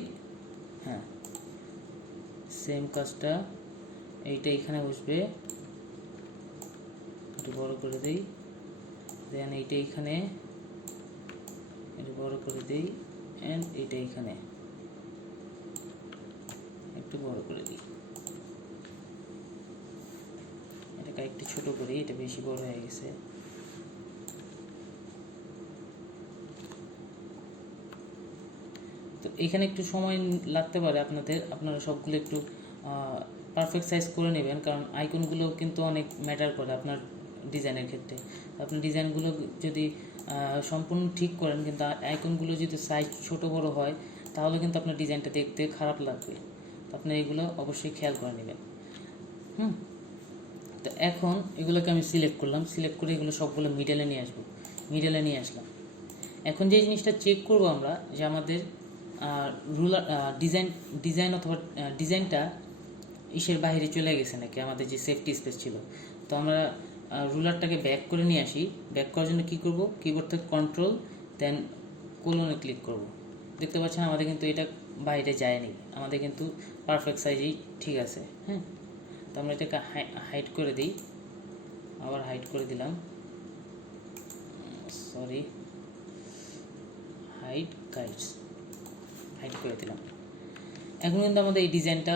হ্যাঁ, সেম কাজটা এইটা এখানে বসবে, একটু বড় করে দিই। দেন এইটা এখানে একটু বড় করে দিই, অ্যান্ড এইটা এখানে একটু বড় করে দিই। এটাকে একটু ছোট করি, এটা বেশি বড় হয়ে গেছে। তো এখানে একটু সময় লাগতে পারে আপনারা সবগুলো একটু পারফেক্ট সাইজ করে নেবেন, কারণ আইকনগুলো কিন্তু অনেক ম্যাটার করে আপনার ডিজাইনের ক্ষেত্রে। আপনার ডিজাইনগুলো যদি সম্পূর্ণ ঠিক করেন, কিন্তু আইকনগুলো যদি সাইজ ছোট বড় হয় তাহলে কিন্তু আপনার ডিজাইনটা দেখতে খারাপ লাগবে। তো আপনি এগুলো অবশ্যই খেয়াল করে নেবেন। তো এখন এগুলোকে আমি সিলেক্ট করলাম, সিলেক্ট করে এগুলো সবগুলো মিডলে নিয়ে আসবো। মিডলে নিয়ে আসলাম। এখন যে জিনিসটা চেক করব আমরা, যে আমাদের রুলার ডিজাইন অথবা ডিজাইনটা ইসের বাইরে চলে গেছে নাকি, আমাদের যে সেফটি স্পেস ছিল। তো আমরা রুলারটাকে ব্যাক করে নিয়ে আসি। ব্যাক করার জন্য কী করব, কিবোর্ড থেকে কন্ট্রোল দেন কোলনে ক্লিক করব। দেখতে পাচ্ছেন আমাদের কিন্তু এটা বাইরে যায়নি, আমাদের কিন্তু পারফেক্ট সাইজেই ঠিক আছে। হ্যাঁ, তো আমরা এটাকে হাইড করে দিই, আবার হাইড করে দিলাম, সরি, হাইড গাইডস, হাইড করে দিলাম। এখন কিন্তু আমাদের এই ডিজাইনটা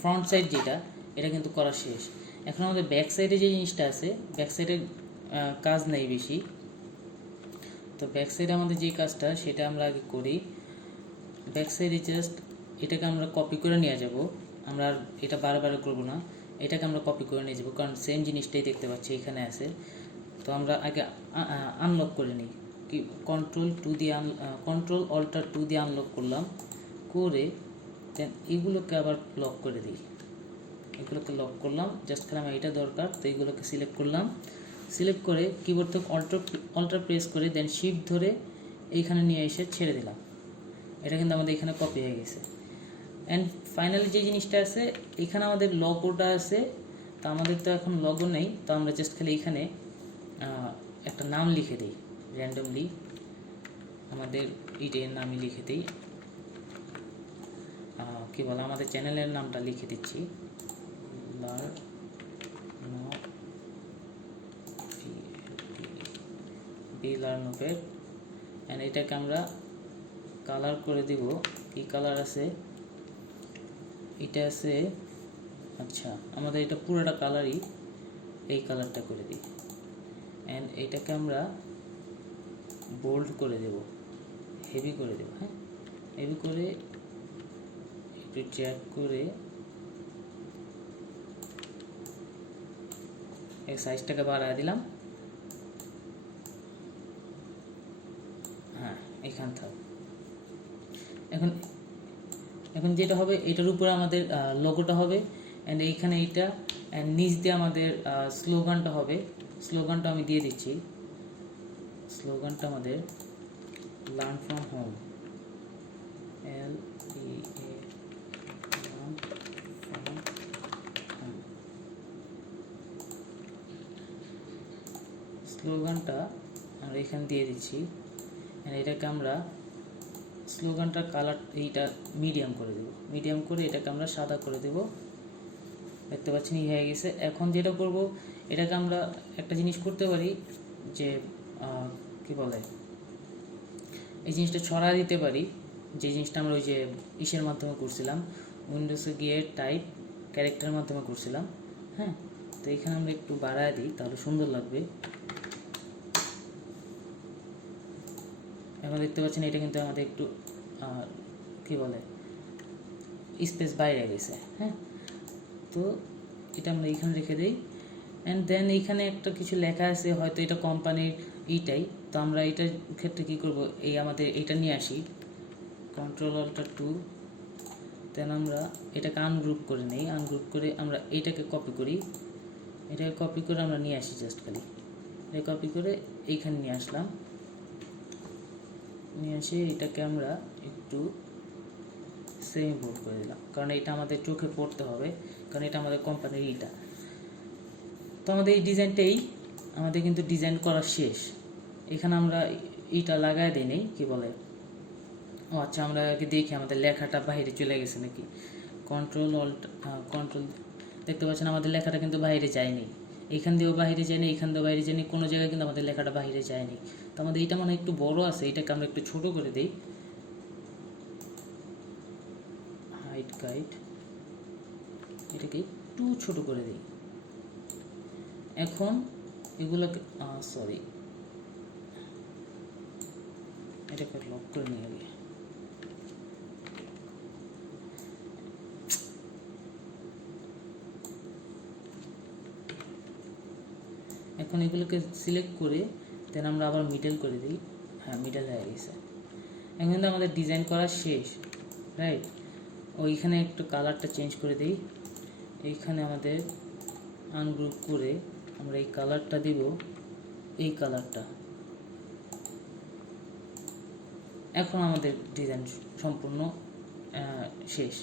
ফ্রন্ট সাইড যেটা, এটা কিন্তু করা শেষ। এখন আমাদের ব্যাক সাইডে যে জিনিসটা আছে, ব্যাক সাইডে কাজ নেই বেশি। তো ব্যাক সাইডে আমাদের যে কাজটা সেটা আমরা আগে করি। ব্যাক সাইডে জাস্ট এটাকে আমরা কপি করে নিয়ে যাব, আমরা আর এটা বারবার করবো না, এটাকে আমরা কপি করে নিয়ে যাবো, কারণ সেম জিনিসটাই দেখতে পাচ্ছি এখানে আছে। তো আমরা আগে আনলক করে নিই, কি কন্ট্রোল অল্টার 2 দিয়ে আনলক করলাম, করে দেন এগুলোকে আবার লক করে দিই। এগুলোকে লক করলাম, জাস্ট খালি আমার এটা দরকার। তো এগুলোকে সিলেক্ট করলাম, সিলেক্ট করে কিবোর্ড থেকে অল্টার প্রেস করে দেন শিফট ধরে এইখানে নিয়ে এসে ছেড়ে দিলাম। এটা কিন্তু আমাদের এখানে কপি হয়ে গেছে। অ্যান্ড ফাইনালি যে জিনিসটা আছে, এখানে আমাদের লগোটা আছে, তো আমাদের তো এখন লগো নেই, তো আমরা জাস্ট খালি এখানে একটা নাম লিখে দিই র্যান্ডমলি, আমাদের এইটার নামই লিখে দিই, কী বলে আমাদের চ্যানেলের নামটা লিখে দিচ্ছি লার্নোপেড। অ্যান্ড এটাকে আমরা কালার করে দিব, কি কালার আছে এটা আছে, আচ্ছা আমাদের এটা পুরোটা কালারই এই কালারটা করে দিই। অ্যান্ড এটাকে আমরা বোল্ড করে দেব, হেভি করে দেব, হ্যাঁ হেভি করে একটু জ্যাক করে এই সাইজটাকে বাড়ায় দিলাম, হ্যাঁ এখান থাক। এখন এখন যেটা হবে এটার উপরে আমাদের লোগোটা হবে, অ্যান্ড এইখানে এইটা, অ্যান্ড নিচ দিয়ে আমাদের স্লোগানটা হবে। স্লোগানটা আমি দিয়ে দিচ্ছি, স্লোগানটা আমাদের learn from home, LEA learn from home. স্লোগানটা আমরা এখানে দিয়ে দিচ্ছি, এটাকে আমরা স্লোগানটার কালার এইটা মিডিয়াম করে দেব, মিডিয়াম করে এটাকে আমরা সাদা করে দেব। দেখতে পাচ্ছেন এই হয়ে গেছে। এখন যেটা করব এটাকে আমরা একটা জিনিস করতে পারি যে কি বলে এই জিনিসটা ছড়া দিতে পারি, যে জিনিসটা আমরা ওই যে ইসের মাধ্যমে করছিলাম, উইন্ডোজে গিয়ে টাইপ ক্যারেক্টারের মাধ্যমে করছিলাম, হ্যাঁ। তো এখানে আমরা একটু বাড়ায় দিই তাহলে সুন্দর লাগবে। এখন দেখতে পাচ্ছেন এটা কিন্তু আমাদের একটু কি বলে স্পেস বাইরে গেছে, হ্যাঁ। তো এটা আমরা এইখানে রেখে দিই। অ্যান্ড দেন এইখানে একটা কিছু লেখা আছে, হয়তো এটা কোম্পানির এইটাই, তো আমরা এটার ক্ষেত্রে কী করব, এই আমাদের এটা নিয়ে আসি Ctrl+Alt+2, দেন আমরা এটাকে আনগ্রুপ করে নিই, আনগ্রুপ করে আমরা এইটাকে কপি করি, এটাকে কপি করে আমরা নিয়ে আসি, জাস্ট খালি এটা কপি করে এইখানে নিয়ে আসলাম, নিয়ে এসে এটাকে আমরা একটু সেমি বোল্ড করে দিলাম, কারণ এটা আমাদের চোখে পড়তে হবে, কারণ এটা আমাদের কোম্পানির এইটা। তো আমাদের এই ডিজাইনটাই আমাদের কিন্তু ডিজাইন করা শেষ। এখানে আমরা এইটা লাগায় দিই নেই, কী বলে, ও আচ্ছা আমরা আগে দেখি আমাদের লেখাটা বাইরে চলে গেছে নাকি। কন্ট্রোল দেখতে পাচ্ছেন আমাদের লেখাটা কিন্তু বাইরে যায়নি, এইখান দিয়েও বাইরে যায়নি, এইখান দিয়েও বাইরে যায়নি, কোনো জায়গায় কিন্তু আমাদের লেখাটা বাইরে যায়নি। তো আমাদের এইটা মানে একটু বড় আছে, এটাকে আমরা একটু ছোট করে দিই, হাইট গাইড এটাকে একটু ছোট করে দিই। এখন এগুলোকে সরি এটাকে লক করে নিয়ে গিয়ে এখন এগুলোকে সিলেক্ট করে দেন আমরা আবার মিডল করে দিই, হ্যাঁ মিডল হয়ে গেছে। এখন কিন্তু আমাদের ডিজাইন করা শেষ, রাইট। ওইখানে একটু কালারটা চেঞ্জ করে দিই, এইখানে আমাদের আনগ্রুপ করে আমরা এই কালারটা দিব, এই কালারটা। এখন আমাদের ডিজাইন সম্পূর্ণ শেষ।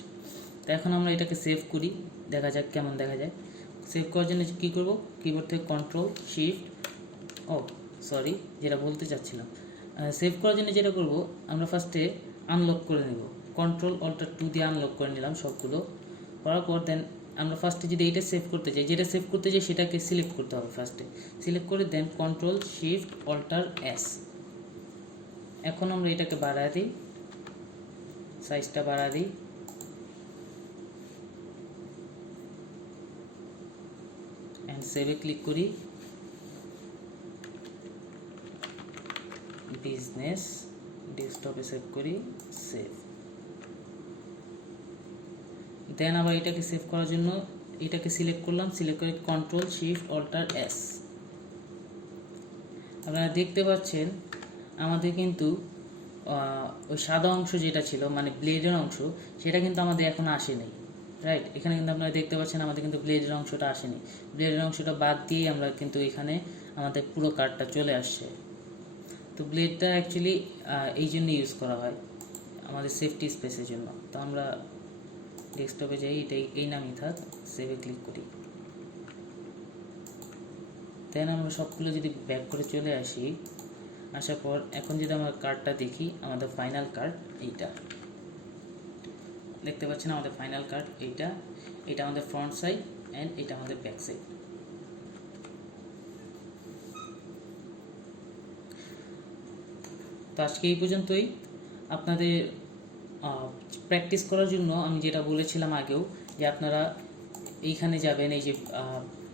তো এখন আমরা এটাকে সেভ করি, দেখা যাক কেমন দেখা যায়। সেভ করার জন্য কী করব, কিবোর্ড থেকে যেটা বলতে চাচ্ছিলাম, সেভ করার জন্য যেটা করব আমরা ফার্স্টে আনলক করে নেব, Ctrl+Alt+2 দিয়ে আনলক করে নিলাম সবগুলো। করার পর দেন আমরা ফার্স্টে যদি এইটা সেভ করতে চাই, যেটা সেভ করতে চাই সেটাকে সিলেক্ট করতে হবে, ফার্স্টে সিলেক্ট করে দেন Ctrl+Shift+Alt+S। এখন আমরা এটাকে বাড়ায় দিই, সাইজটা বাড়ায় দিই, অ্যান্ড সেভে ক্লিক করি, বিজনেস ডেস্কটপে সেভ করি, সেভ। দেন আবার এটাকে সেভ করার জন্য এটাকে সিলেক্ট করলাম, সিলেক্ট করে Ctrl+Shift+Alt+S। আপনারা দেখতে পাচ্ছেন আমাদের কিন্তু ওই সাদা অংশ যেটা ছিল মানে ব্লেডের অংশ, সেটা কিন্তু আমাদের এখন আসেনি, রাইট। এখানে কিন্তু আপনারা দেখতে পাচ্ছেন আমাদের কিন্তু ব্লেডের অংশটা আসেনি, ব্লেডের অংশটা বাদ দিয়ে আমরা কিন্তু এখানে আমাদের পুরো কার্ডটা চলে আসছে। তো ব্লেডটা অ্যাকচুয়ালি এই জন্য ইউজ করা হয় আমাদের সেফটি স্পেসের জন্য। তো আমরা ডেস্কটপে যাই, এটাই এই নামই থাক, সেভে ক্লিক করি। দেন আমরা সবগুলো যদি ব্যাক করে চলে আসি, আসার পর এখন যদি আমরা কার্ডটা দেখি, আমাদের ফাইনাল কার্ড এইটা দেখতে পাচ্ছেন। আমাদের ফাইনাল কার্ড এইটা, এটা আমাদের ফ্রন্ট সাইড অ্যান্ড এটা আমাদের ব্যাক সাইড। তো আজকে এই পর্যন্তই। আপনাদের প্র্যাকটিস করার জন্য আমি যেটা বলেছিলাম আগেও, যে আপনারা এইখানে যাবেন, এই যে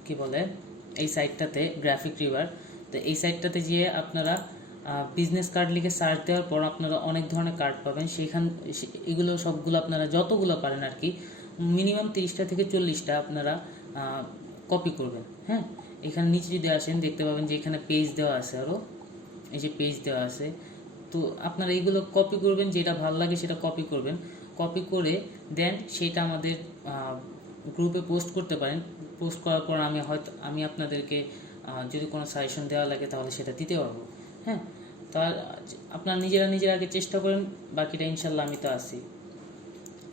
কি বলে এই সাইটটাতে গ্রাফিক রিভার। তো এই সাইটটাতে গিয়ে আপনারা বিজনেস কার্ড লিখে সার্চ দেওয়ার পর আপনারা অনেক ধরনের কার্ড পাবেন। এগুলো সবগুলো আপনারা যতগুলো পারেন আর কি, মিনিমাম 30টা থেকে 40টা আপনারা কপি করবেন। হ্যাঁ, এখানে নিচে যদি আসেন দেখতে পাবেন যে এখানে পেজ দেওয়া আছে, আরও এই যে পেজ দেওয়া আছে। তো আপনারা এইগুলো কপি করবেন, যেটা ভালো লাগে সেটা কপি করবেন। কপি করে দেন সেটা আমাদের গ্রুপে পোস্ট করতে পারেন। পোস্ট করার পর আমি আপনাদেরকে যদি কোনো সাজেশন দেওয়া লাগে তাহলে সেটা দিতে পারবো। হ্যাঁ, তার আপনারা নিজেরা আগে চেষ্টা করেন, বাকিটা ইনশাল্লাহ আমি তো আছি।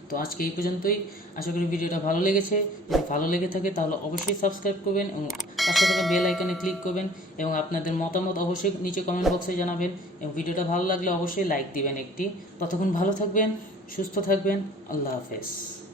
তো আজকে এই পর্যন্তই। আশা করি ভিডিওটা ভালো লেগেছে। যদি ভালো লেগে থাকে তাহলে অবশ্যই সাবস্ক্রাইব করবেন এবং পাশে থাকা বেল আইকনে ক্লিক করবেন এবং আপনাদের মতামত অবশ্যই নিচে কমেন্ট বক্সে জানাবেন এবং ভিডিওটা ভালো লাগলে অবশ্যই লাইক দিবেন একটি। ততক্ষণ ভালো থাকবেন, সুস্থ থাকবেন। আল্লাহ হাফেজ।